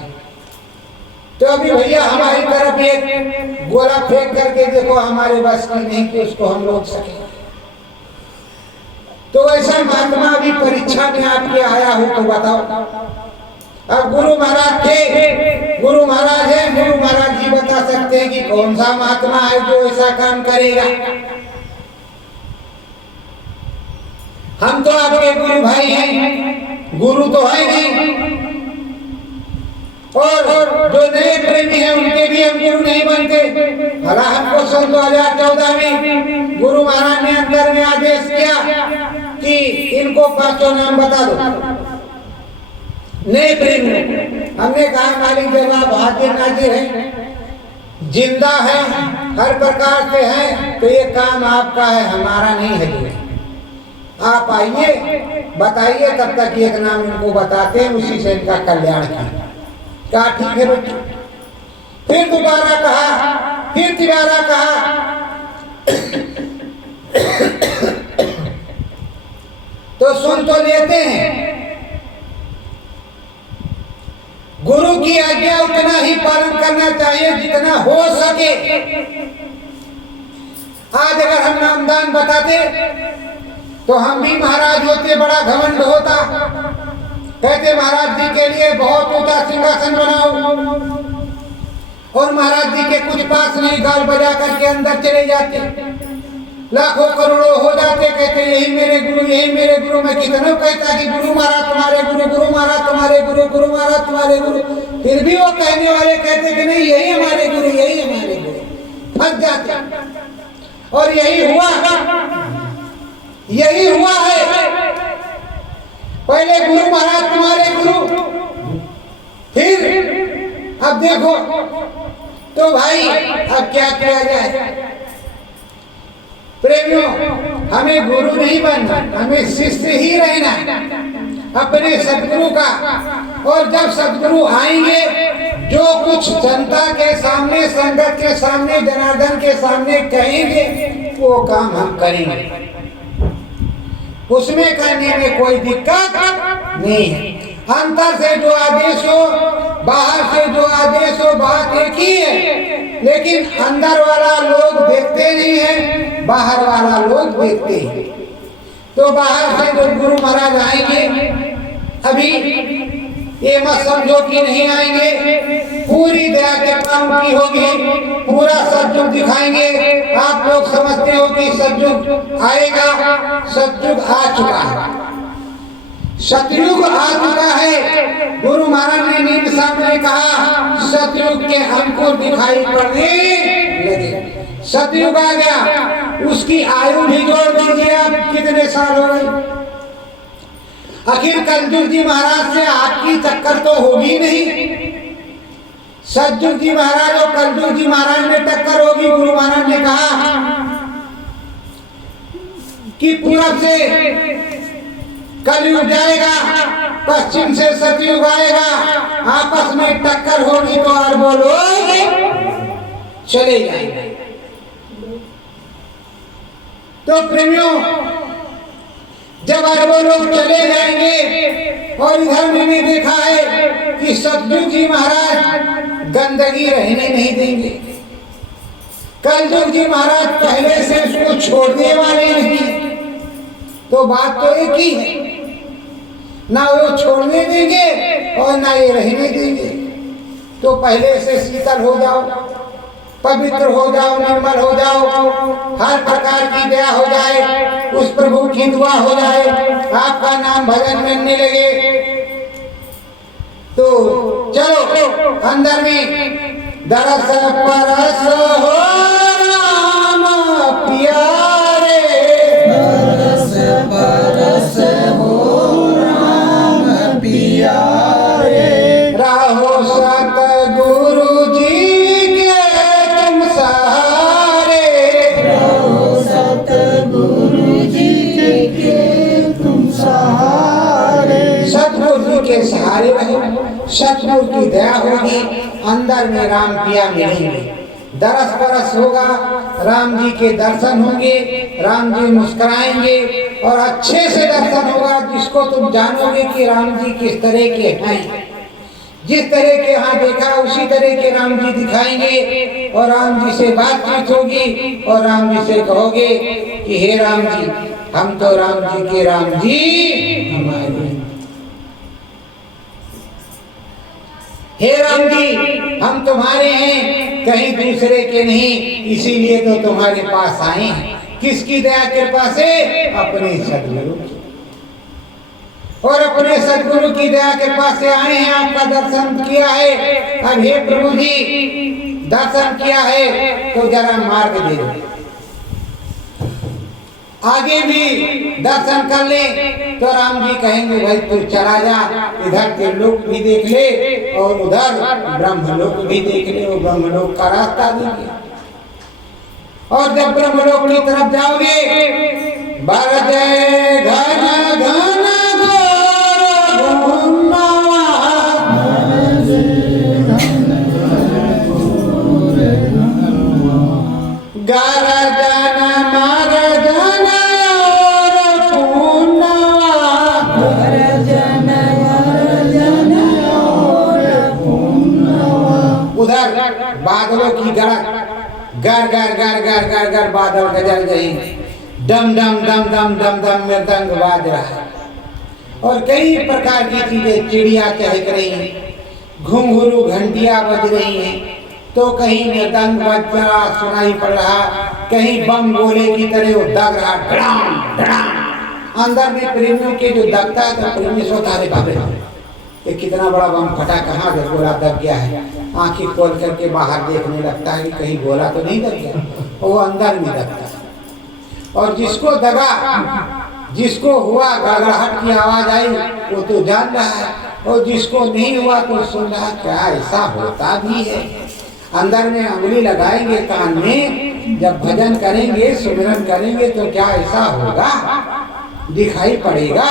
तो अभी भैया हमारी तरफ एक गोला फेंक करके देखो, हमारे बस की नहीं कि उसको हम रोक सके। तो ऐसा महात्मा अभी परीक्षा में आपके आया हो तो बताओ। अब गुरु महाराज थे, गुरु महाराज है, गुरु महाराज जी बता सकते हैं कि कौन सा महात्मा है जो ऐसा काम करेगा। हम तो आपके गुरु भाई हैं, गुरु तो है नहीं। और जो नए प्रेमी हैं उनके भी हम गुरु नहीं बनते। भला हमको सन 2014 में गुरु महाराज ने अंदर में आदेश किया कि इनको 5 नाम बता दो नए प्रेमी। हमने कहा मालिक जब आप हाजिर नाजिर हैं, जिंदा है, हर प्रकार से हैं, तो ये काम आपका है, हमारा नहीं है। आप आइए, बताइए, तब तक एक नाम इनको बताते हैं, उसी से इनका कल्याण कीजिए। क्या ठीक है बच्चों? फिर दोबारा कहा, फिर तिबारा कहा। तो सुन तो लेते हैं, गुरु की आज्ञा उतना ही पालन करना चाहिए जितना हो सके। आज अगर हम नामदान बताते तो हम भी महाराज होते, बड़ा घमंड होता, कहते महाराज जी के लिए बहुत ऊंचा सिंहासन बनाओ, और महाराज जी के कुछ पास नहीं, गाल बजा करके अंदर चले जाते, लाखों करोड़ों हो जाते, कहते यही मेरे गुरु, यही मेरे गुरु। मैं कितनों कहता कि गुरु महाराज तुम्हारे गुरु, गुरु महाराज तुम्हारे गुरु, गुरु महाराज तुम्हारे गुरु, फिर भी वो कहने वाले कहते कि नहीं यही हमारे गुरु, यही हमारे गुरु, फंस जाते। और यही हुआ है। पहले गुरु महाराज तुम्हारे गुरु, फिर अब देखो तो भाई अब क्या किया जाए। प्रेमियों, हमें गुरु नहीं बनना, हमें शिष्य ही रहना अपने सदगुरु का। और जब सदगुरु आएंगे, जो कुछ जनता के सामने, संगत के सामने, जनार्दन के सामने कहेंगे, वो काम हम करेंगे, उसमें करने में कोई दिक्कत नहीं है। अंतर से जो आदेश हो, बाहर से जो आदेश हो, बात एक ही है, लेकिन अंदर वाला लोग देखते नहीं है, बाहर वाला लोग देखते हैं। तो बाहर से जो गुरु महाराज आएंगे, अभी ये मत समझो कि नहीं आएंगे, पूरी दया के काम की होगी, पूरा सतयुग दिखाएंगे। आप लोग समझते हो कि सतयुग आएगा, सतयुग आ चुका है, सतयुग आ चुका है। गुरु महाराज ने नींद सामने कहा सतयुग के अंकुर दिखाई पड़ने लगे, सतयुग आ गया। उसकी आयु भी जोड़ दीजिए, आप कितने साल हो गए। आखिर कलयुग जी महाराज से आपकी टक्कर तो होगी नहीं, सतयुग जी महाराज और कलयुग जी महाराज में टक्कर होगी। गुरु महाराज ने कहा कि पूरब से कलयुग जाएगा, पश्चिम से सतयुग आएगा, आपस में टक्कर होगी तो अरबों लोग चले जाएंगे। तो प्रेमियों, जब अरबों लोग चले जाएंगे, और इधर मैंने देखा है कि सतयुग जी महाराज गंदगी रहने नहीं देंगे, कलयुग जी महाराज पहले से उसको छोड़ने वाले नहीं। तो बात तो एक ही है, ना वो छोड़ने देंगे और ना ये रहने देंगे। तो पहले से शीतल हो जाओ, पवित्र हो जाओ, निर्मल हो जाओ, हर प्रकार की दया हो जाए, उस प्रभु की दुआ हो जाए, आपका नाम भजन मिलने लगे। तो चलो अंदर में दरस परस हो राम प्यारे, दरस परस हो राम प्यारे, राहो सतगुरु जी के तुम सहारे, रहो सतगुरु जी के तुम सहारे। सतगुरु जी के सहारे रहो, सतगुरु की दया होगी, अंदर में राम पिया मिलेंगे, दरस परस होगा, राम जी के दर्शन होंगे, राम जी मुस्कुराएंगे, और अच्छे से दर्शन होगा, जिसको तुम जानोगे कि राम जी किस तरह के हैं। जिस तरह के यहाँ देखा उसी तरह के राम जी दिखाएंगे, और राम जी से बातचीत होगी, और राम जी से कहोगे कि हे राम जी, हम तो राम जी के राम जी हमारे, हे राम जी हम तुम्हारे हैं, कहीं दूसरे के नहीं, इसीलिए तो तुम्हारे पास आए हैं। किसकी दया कृपा से? अपने सदगुरु की, और अपने सदगुरु की दया कृपा से आए हैं, आपका दर्शन किया है। अब हे प्रभु जी दर्शन किया है तो जरा मार्ग दे दो, आगे भी दर्शन कर ले। तो राम जी कहेंगे भाई तू चला जा, इधर के लोक भी देख ले और उधर ब्रह्मलोक भी देख ले, वो ब्रह्मलोक का रास्ता दीजिए। और जब ब्रह्मलोक की तरफ जाओगे, बरजे घन घन गरजन मरजन और पूर्णवा, गरजन मरजन और बादलों की गड़क, गर गर गर गर गर गर बादल गजल गई, डम डम डम डम डम डम मृदंग बाज रहा है, और कई प्रकार की चीजें, चिड़िया चहक रही हैं, घुंघरू घंटियां बज रही हैं, तो कहीं मृदंग बज रहा सुनाई पड़ रहा, कहीं बम गोले की तरह वो दग रहा, धड़ाम धड़ाम। अंदर में प्रेमियों के जो दगता है तो प्रेमी सोता है, बाबे ये कितना बड़ा बम फटा, कहाँ गोला दग गया है। आंखें खोल करके बाहर देखने लगता है कि कहीं गोला तो नहीं दग गया, वो अंदर में दगता है। और जिसको दगा, जिसको हुआ गड़गड़ाहट की आवाज आई, वो तो जान रहा है, और जिसको नहीं हुआ तो सुन रहा, क्या ऐसा होता भी है। अंदर में उंगली लगाएंगे कान में, जब भजन करेंगे सुमिरन करेंगे तो क्या ऐसा होगा, दिखाई पड़ेगा,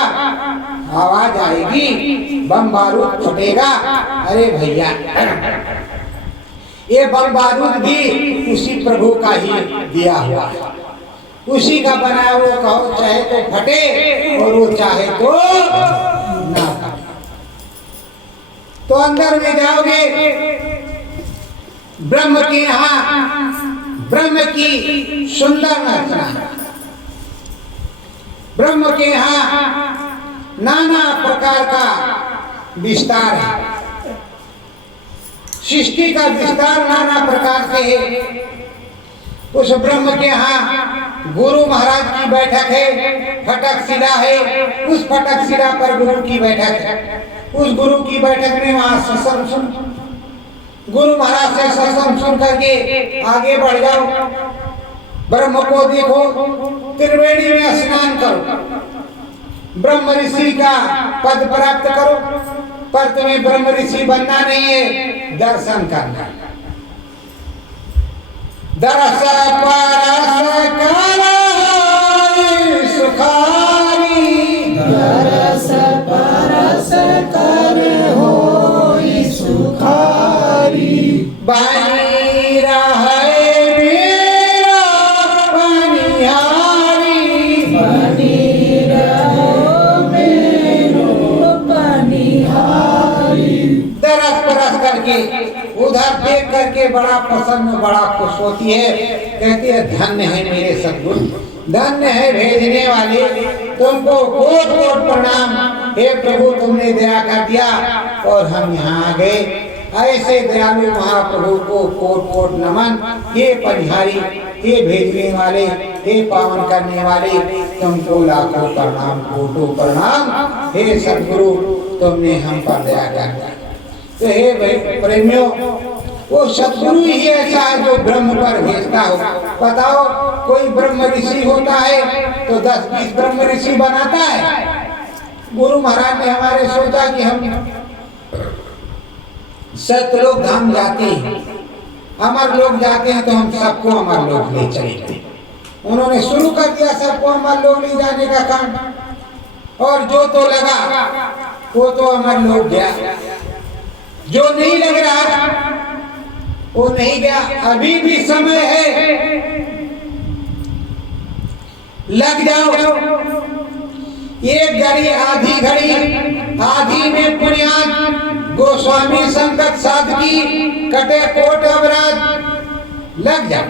आवाज आएगी, बम बारूद फटेगा। अरे भैया, ये बम बारूद भी उसी प्रभु का ही दिया हुआ है, उसी का बनाया। वो कहो चाहे तो फटे और वो चाहे तो ना फटे। तो अंदर में जाओगे ब्रह्म के यहाँ, ब्रह्म की सुंदर रचना, ब्रह्म के यहाँ नाना प्रकार का विस्तार है, सृष्टि का विस्तार नाना प्रकार से है। उस ब्रह्म के यहाँ गुरु महाराज की बैठक है, फटक शिला है, उस फटक शिला पर गुरु की बैठक है। उस गुरु की बैठक में वहां सत्संग सुन, गुरु महाराज से सत्संग सुन करके आगे बढ़ जाओ, ब्रह्म को देखो, त्रिवेणी में स्नान करो, ब्रह्म ऋषि का पद प्राप्त करो। पर तुम्हें ब्रह्म ऋषि बनना नहीं है, दर्शन करना। दरस परस कर सुखारी, दरस परस कर होई सुखारी, बनी रहे मेरा पनिहारी, बनी रहो मेरो पनिहारी। दरस परस करके उधर देख करके बड़ा प्रसन्न, बड़ा खुश होती है, कहती है धन्य है मेरे सद्गुरु, धन्य है भेजने वाले, तुमको कोट कोट प्रणाम। हे प्रभु, तुमने दया कर दिया और हम यहाँ आ गए। ऐसे दयालु महाप्रभु को कोट कोट नमन। हे पनिहारी, हे भेजने वाले, हे पावन करने वाले, तुमको लाखों प्रणाम, कोटों प्रणाम। हे सद्गुरु, तुमने हम पर दया कर दिया। तो हे प्रेमियों, वो सद्गुरु ही ऐसा है जो ब्रह्म पर भेजता हो। बताओ, कोई ब्रह्म ऋषि होता है तो 10-20 ब्रह्म ऋषि बनाता है। गुरु महाराज ने हमारे सोचा कि हम सतलोक धाम जाते हैं, अमर लोग जाते हैं, तो हम सबको अमर लोग ले चलेंगे। उन्होंने शुरू कर दिया सबको अमर लोग ले जाने का काम, और जो तो लगा वो तो अमर लोग गया, जो नहीं लग रहा वो नहीं गया। अभी भी समय है, लग जाओ। एक घड़ी, आधी घड़ी, आधी में पुण्यात गोस्वामी संगत साधकी, कटे कोट अपराध, लग जाओ।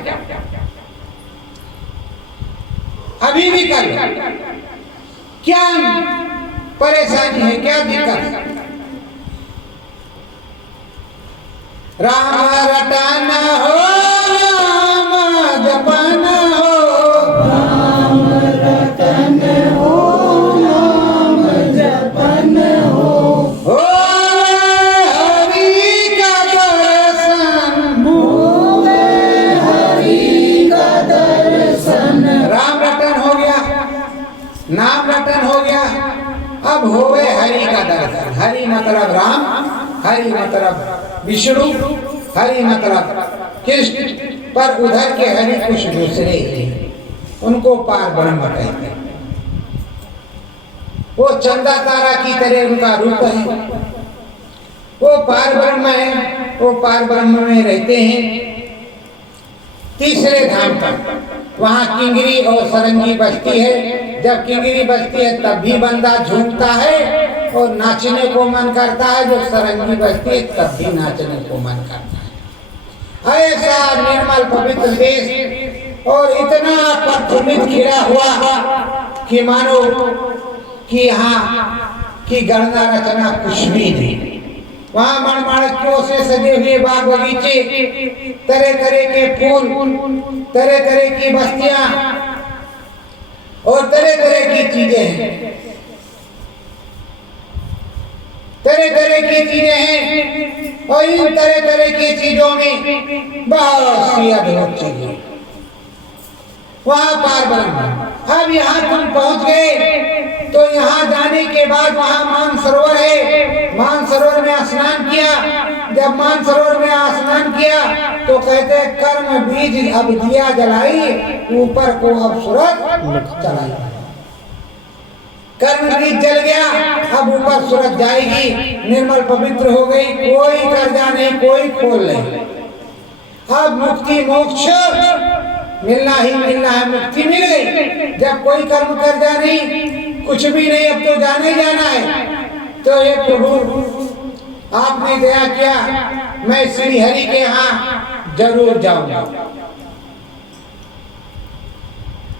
अभी भी कर लो। क्या परेशानी है, क्या दिक्कत है? राम रटना हो, राम जपना हो, राम रतन हो, नाम जपन हो, हरि का दर्शन, होवे हरि का दर्शन। राम रटन हो गया, नाम रटन हो गया, अब होवे हरि का दर्शन। हरि मतलब राम, हरि मतलब विष्णु, हरि मतलब कृष्ण, पर उधर के हरि कुछ दूसरे हैं, उनको पार ब्रह्म कहते हैं। वो चंदा तारा की तरह उनका रूप है, वो पार ब्रह्म है, वो पार ब्रह्म में रहते हैं। तीसरे धाम पर वहाँ किंगरी और सरंगी बजती है। जब किंगरी बजती है तब भी बंदा झूमता है और नाचने को मन करता है, जो सरंगी बजती है तब भी नाचने को मन करता है। ऐसा निर्मल पवित्र देश और इतना प्रफुल्लित खिला हुआ कि मानो कि यहाँ की गणना रचना कुछ भी नहीं। वहाँ मनमाणिक्यों से सजे हुए बाग बगीचे, तरह तरह के फूल, तरह तरह की बस्तियां और तरह तरह की चीजें हैं, तरह तरह की चीजें हैं। और इन तरह तरह की चीजों में बहुत सी अद्भुत चीजें वहाँ पार ब्रह्म। अब यहाँ तुम पहुँच गए तो यहाँ जाने के बाद वहाँ मानसरोवर है। मानसरोवर में स्नान किया। जब मानसरोवर में स्नान किया तो कहते कर्म बीज अब दिया जलाई, ऊपर को अब सूरज चलाई। कर्म बीज जल गया, अब ऊपर सूरज जाएगी, निर्मल पवित्र हो गई, कोई कर्जा नहीं, कोई खोल नहीं। अब मुक्ति मोक्ष मिलना ही मिलना है। मुक्ति मिल गई जब कोई कर्म कर्जा नहीं, कुछ भी नहीं, अब तो जाना ही जाना है। तो ये प्रभु आपने दया किया, मैं श्री हरि के यहाँ जरूर जाऊंगा।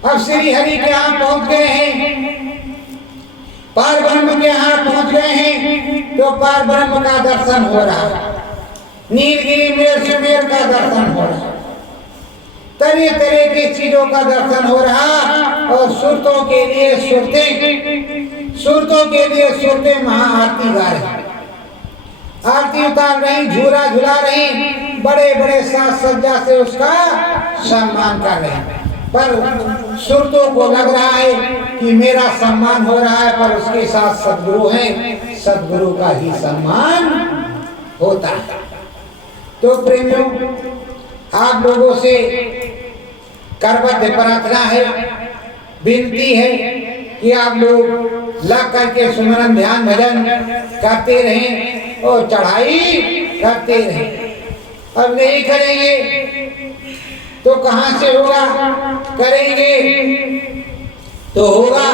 अब श्री हरि के यहाँ पहुंच गए हैं, पार ब्रह्म के यहाँ पहुंच गए हैं, तो पार ब्रह्म का दर्शन हो रहा है, नीलगिरी मेर सुमेर का दर्शन हो रहा है, तरह तरह की चीजों का दर्शन हो रहा। और सुरतों के लिए सुरतें महाआरती गा रही, आरती उतार रही, झूला झुला रही, बड़े बड़े साज सज्जा से उसका सम्मान कर रहे। पर सुरतों को लग रहा है कि मेरा सम्मान हो रहा है, पर उसके साथ सद्गुरु हैं, सद्गुरु का ही सम्मान होता है। तो प्रेमियों, आप लोगों से करबद्ध प्रार्थना है, विनती है कि आप लोग लग करके सुमरन ध्यान भजन करते रहें और चढ़ाई करते रहें। अब नहीं करेंगे तो कहां से होगा? करेंगे तो होगा।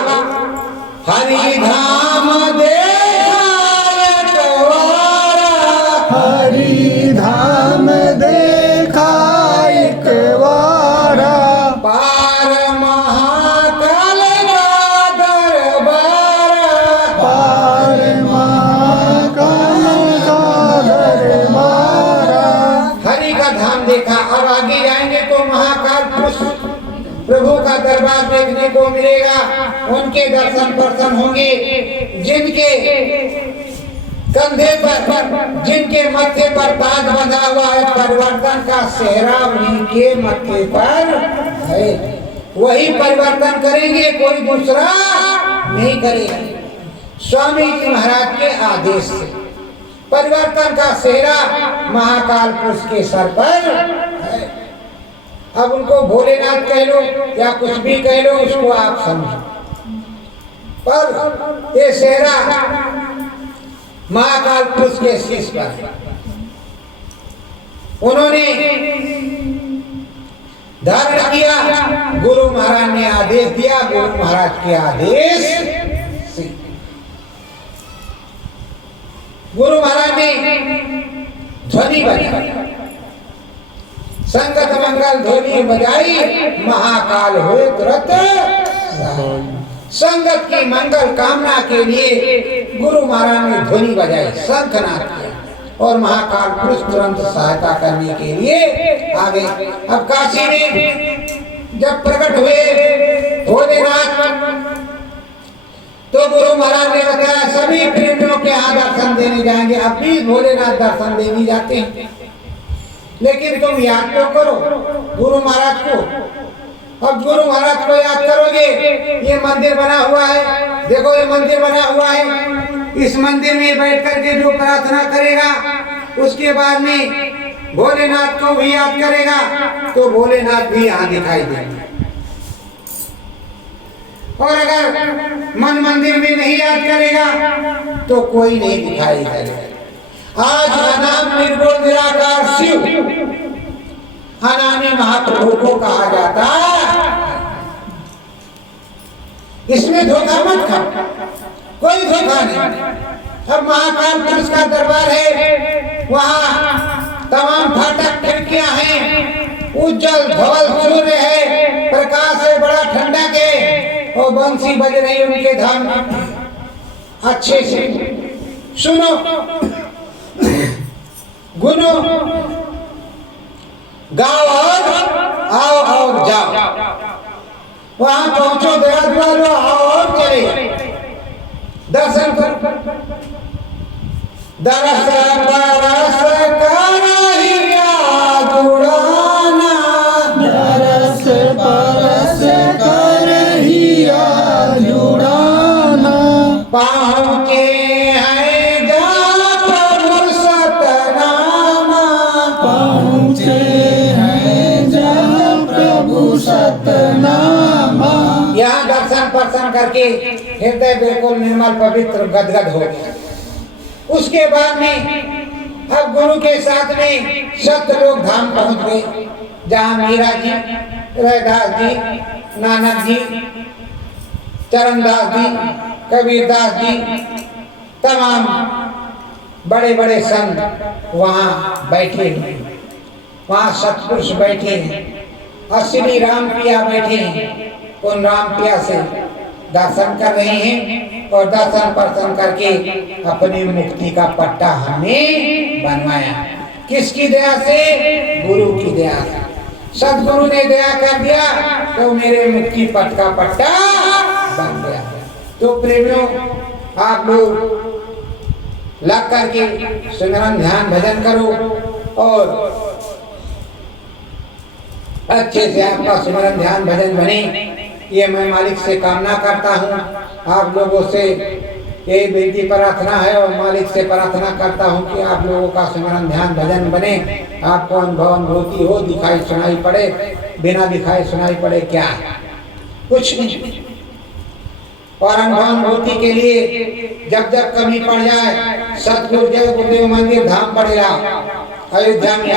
हरि धाम देखा एकवारा, हरि धाम देखा एकवारा, पार महाकाल का दरबार, पार महाकाल का दरबार। हरि का धाम देखा। अब आगे जाएंगे तो महाकाल पुरुष प्रभु का दरबार देखने को मिलेगा। उनके दर्शन दर्शन होंगे, जिनके कंधे पर, जिनके मत्थे पर ताज बंधा हुआ है, परिवर्तन का सेहरा उनके मत्थे पर है, वही परिवर्तन करेंगे, कोई दूसरा नहीं करेगा। स्वामी जी महाराज के आदेश से परिवर्तन का सेहरा महाकाल पुरुष के सर पर है। अब उनको भोलेनाथ कह लो या कुछ भी कह लो, उसको आप समझो, पर ये सेहरा महाकाल पुरुष के शीश पर है। उन्होंने धारण किया, गुरु महाराज ने आदेश दिया, गुरु महाराज के आदेश से गुरु महाराज ने ध्वनि बजाई, संगत मंगल ध्वनि बजाई, महाकाल हुए तुरंत। संगत की मंगल कामना के लिए गुरु महाराज ने ध्वनि बजाई, शंखनाद किया और महाकाल पुरुष तुरंत सहायता करने के लिए आ गए। अब काशी में जब प्रकट हुए भोलेनाथ तो गुरु महाराज ने बताया सभी प्रेमियों के यहाँ दर्शन देने जाएंगे। अब भी भोलेनाथ दर्शन देने जाते हैं, लेकिन तुम याद तो करो गुरु महाराज को। अब गुरु महाराज को याद करोगे, ये मंदिर बना हुआ है, देखो ये मंदिर बना हुआ है, इस मंदिर में बैठ करके जो प्रार्थना करेगा उसके बाद में भोलेनाथ को भी याद करेगा तो भोलेनाथ भी यहाँ दिखाई देंगे। और अगर मन मंदिर में नहीं याद करेगा तो कोई नहीं दिखाई देगा। आज अनाम निर्गुण निराकार शिव अनामी महाप्रभु को कहा जाता है। इसमें धोखा मत खाओ, कोई धोखा नहीं। अब महाकाल पुरुष का दरबार है, वहाँ तमाम फाटक खिड़कियां हैं, बंसी बज रही उनके धाम में। अच्छे से सुनो, गुनो, गाओ और आओ और जाओ। वहां पहुंचो, दया द्वार आओ और चले दर्शन करो। दरस बरस करहिया जुड़ाना, दरस परस करहिया जुड़ाना, पहुँचे हैं जा प्रभु सतनामा, पहुँचे हैं जब प्रभु सतनामा। यहाँ दर्शन पर्शन करके हृदय बिल्कुल निर्मल पवित्र गदगद हो गया। उसके बाद में अब गुरु के साथ में सतलोक धाम पहुंच गए, जहाँ मीरा जी, रैदास जी, नानक जी, चरणदास जी, कबीरदास जी, तमाम बड़े बड़े संत वहाँ बैठे हैं। वहाँ सतपुरुष बैठे हैं और श्री राम पिया बैठे हैं। उन राम पिया से दर्शन कर रहे हैं और दर्शन पर्शन करके अपनी मुक्ति का पट्टा हमने बनवाया। किसकी दया से? गुरु की दया से। सदगुरु ने दया कर दिया तो मेरे मुक्ति पट का पट्टा बन गया। तो प्रेमियों, आप लोग लग करके सिमरन ध्यान भजन करो और अच्छे से आपका सिमरन ध्यान भजन बने, ये मैं मालिक से कामना करता हूँ। आप लोगों से यही विनती प्रार्थना है और मालिक से प्रार्थना करता हूँ कि आप लोगों का सिमरन ध्यान भजन बने, आपको अनुभव अनुभूति हो, दिखाई सुनाई पड़े, बिना दिखाई सुनाई पड़े क्या है, कुछ नहीं। और अनुभव अनुभूति के लिए जब जब कमी पड़ जाए, सतगुरु जय गुरुदेव मंदिर धाम पड़ेगा अयोध्या में,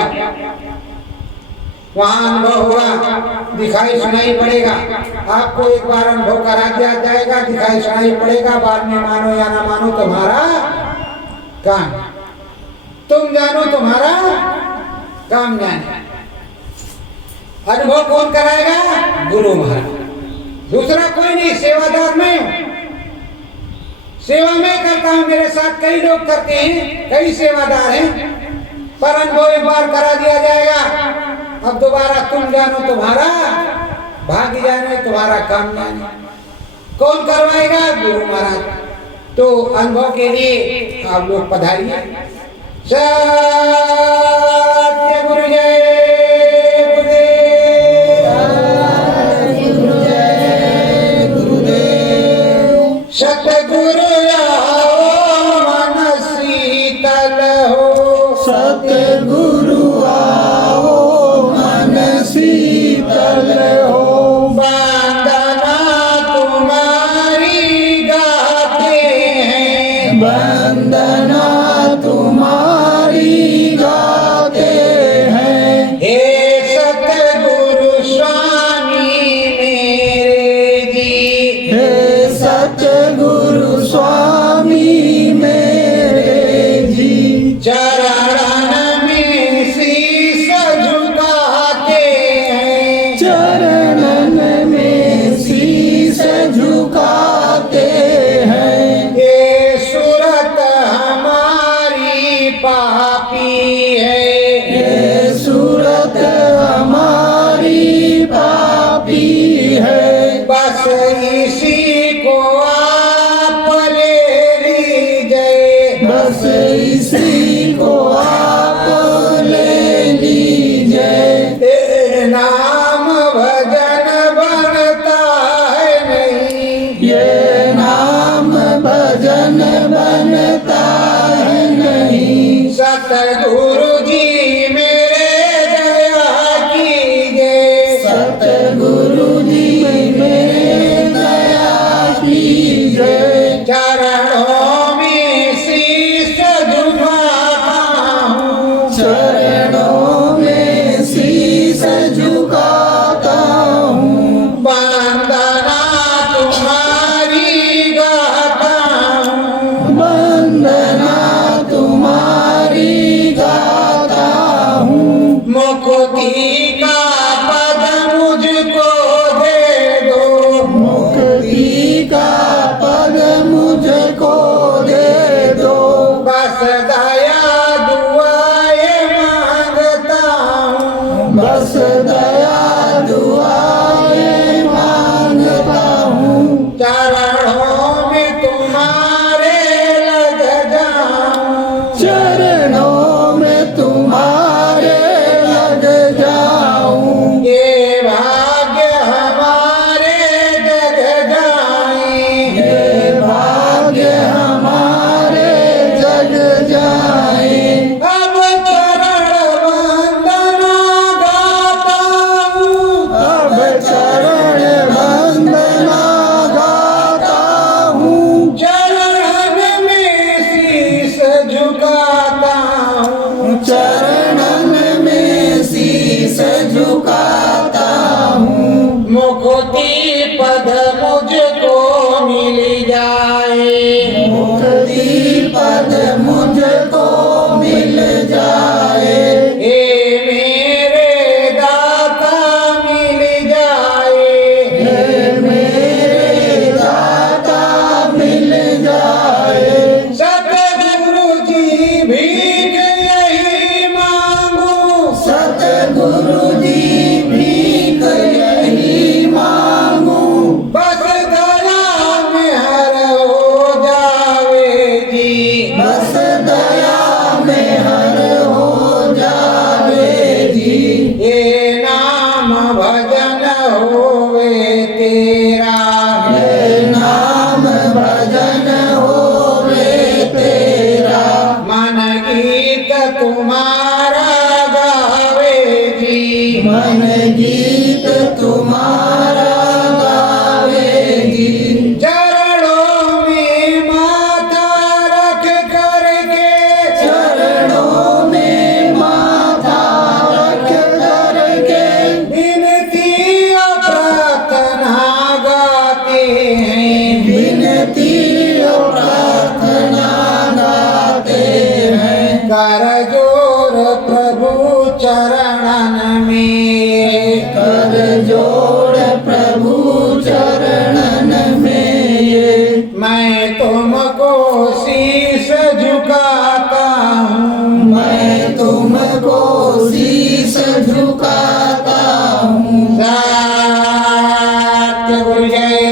वहाँ अनुभव होगा, दिखाई सुनाई पड़ेगा। आपको एक बार अनुभव करा दिया जाएगा, दिखाई सुनाई पड़ेगा, बाद में मानो या ना मानो तुम्हारा काम, तुम जानो तुम्हारा काम जाने। अनुभव कौन कराएगा? गुरु महाराज, दूसरा कोई नहीं। सेवादार मैं हूँ, सेवा मैं करता हूँ, मेरे साथ कई लोग करते हैं, कई सेवादार हैं, पर अनुभव एक बार करा दिया जाएगा। अब दोबारा तुम जानो तुम्हारा भाग्य जाने, तुम्हारा काम जाने। कौन करवाएगा? गुरु महाराज। तो अनुभव के लिए आप लोग पधारिए। सत्य गुरु जय गुरुदेव, सतगुरु मन शीतल हो, सतगुरु शीतल हो, वंदना तुम्हारी गाते हैं, वंदना तुम्हारी गाते हैं। हे सतगुरु स्वामी मेरे जी, हे सतगुरु स्वामी मेरे जी, चरण में शीश झुकाते हैं, चरणन में शीश झुकाते हैं। ये सूरत हमारी पापी है, ये सूरत हमारी पापी है, बस इसी को आप ले लीजिए, बस इसी को आप ले लीजिए। तेरे नाम भजन बनता है नहीं, ये नाम भजन बनता है नहीं। सतगुरु जी मेरे दया कीजिए, सतगुरु जी मेरे दया कीजिए। चरणों में शीश झुकाता हूँ, चरणों में शीश झुकाता हूँ, वंदना तुम्हारी गाता हूँ, वंदना तुम्हारी गाता चरणन में शीस झुकाता हूँ मुक्ति पद मुझको मिल जाए मुक्ति पद मुझको मिल जाए हे मेरे दाता मिल जाए हे मेरे दाता मिल जाए सतगुरु जी भीख यही मांगू सतगुरु जी भीख यही मांगू बस दया में हर हो जावे जी बस दया में हर हो जावे जी ये नाम भजन होवे तेरा हे नाम भजन होवे तेरा मन गीत तुम्हारा गावे जी मन गीत तुम्हारा गावे जी चरणों में माथा रख करके चरणों में माथा रख करके विनती और प्रार्थना गाते हैं विनती और प्रार्थना गाते हैं कर जोर प्रभु चरणन में कर जोड़ प्रभु चरणन में ये मैं तुमको शीश झुकाता हूँ मैं तुमको शीस झुकाता हूँ सत्य गुरु जय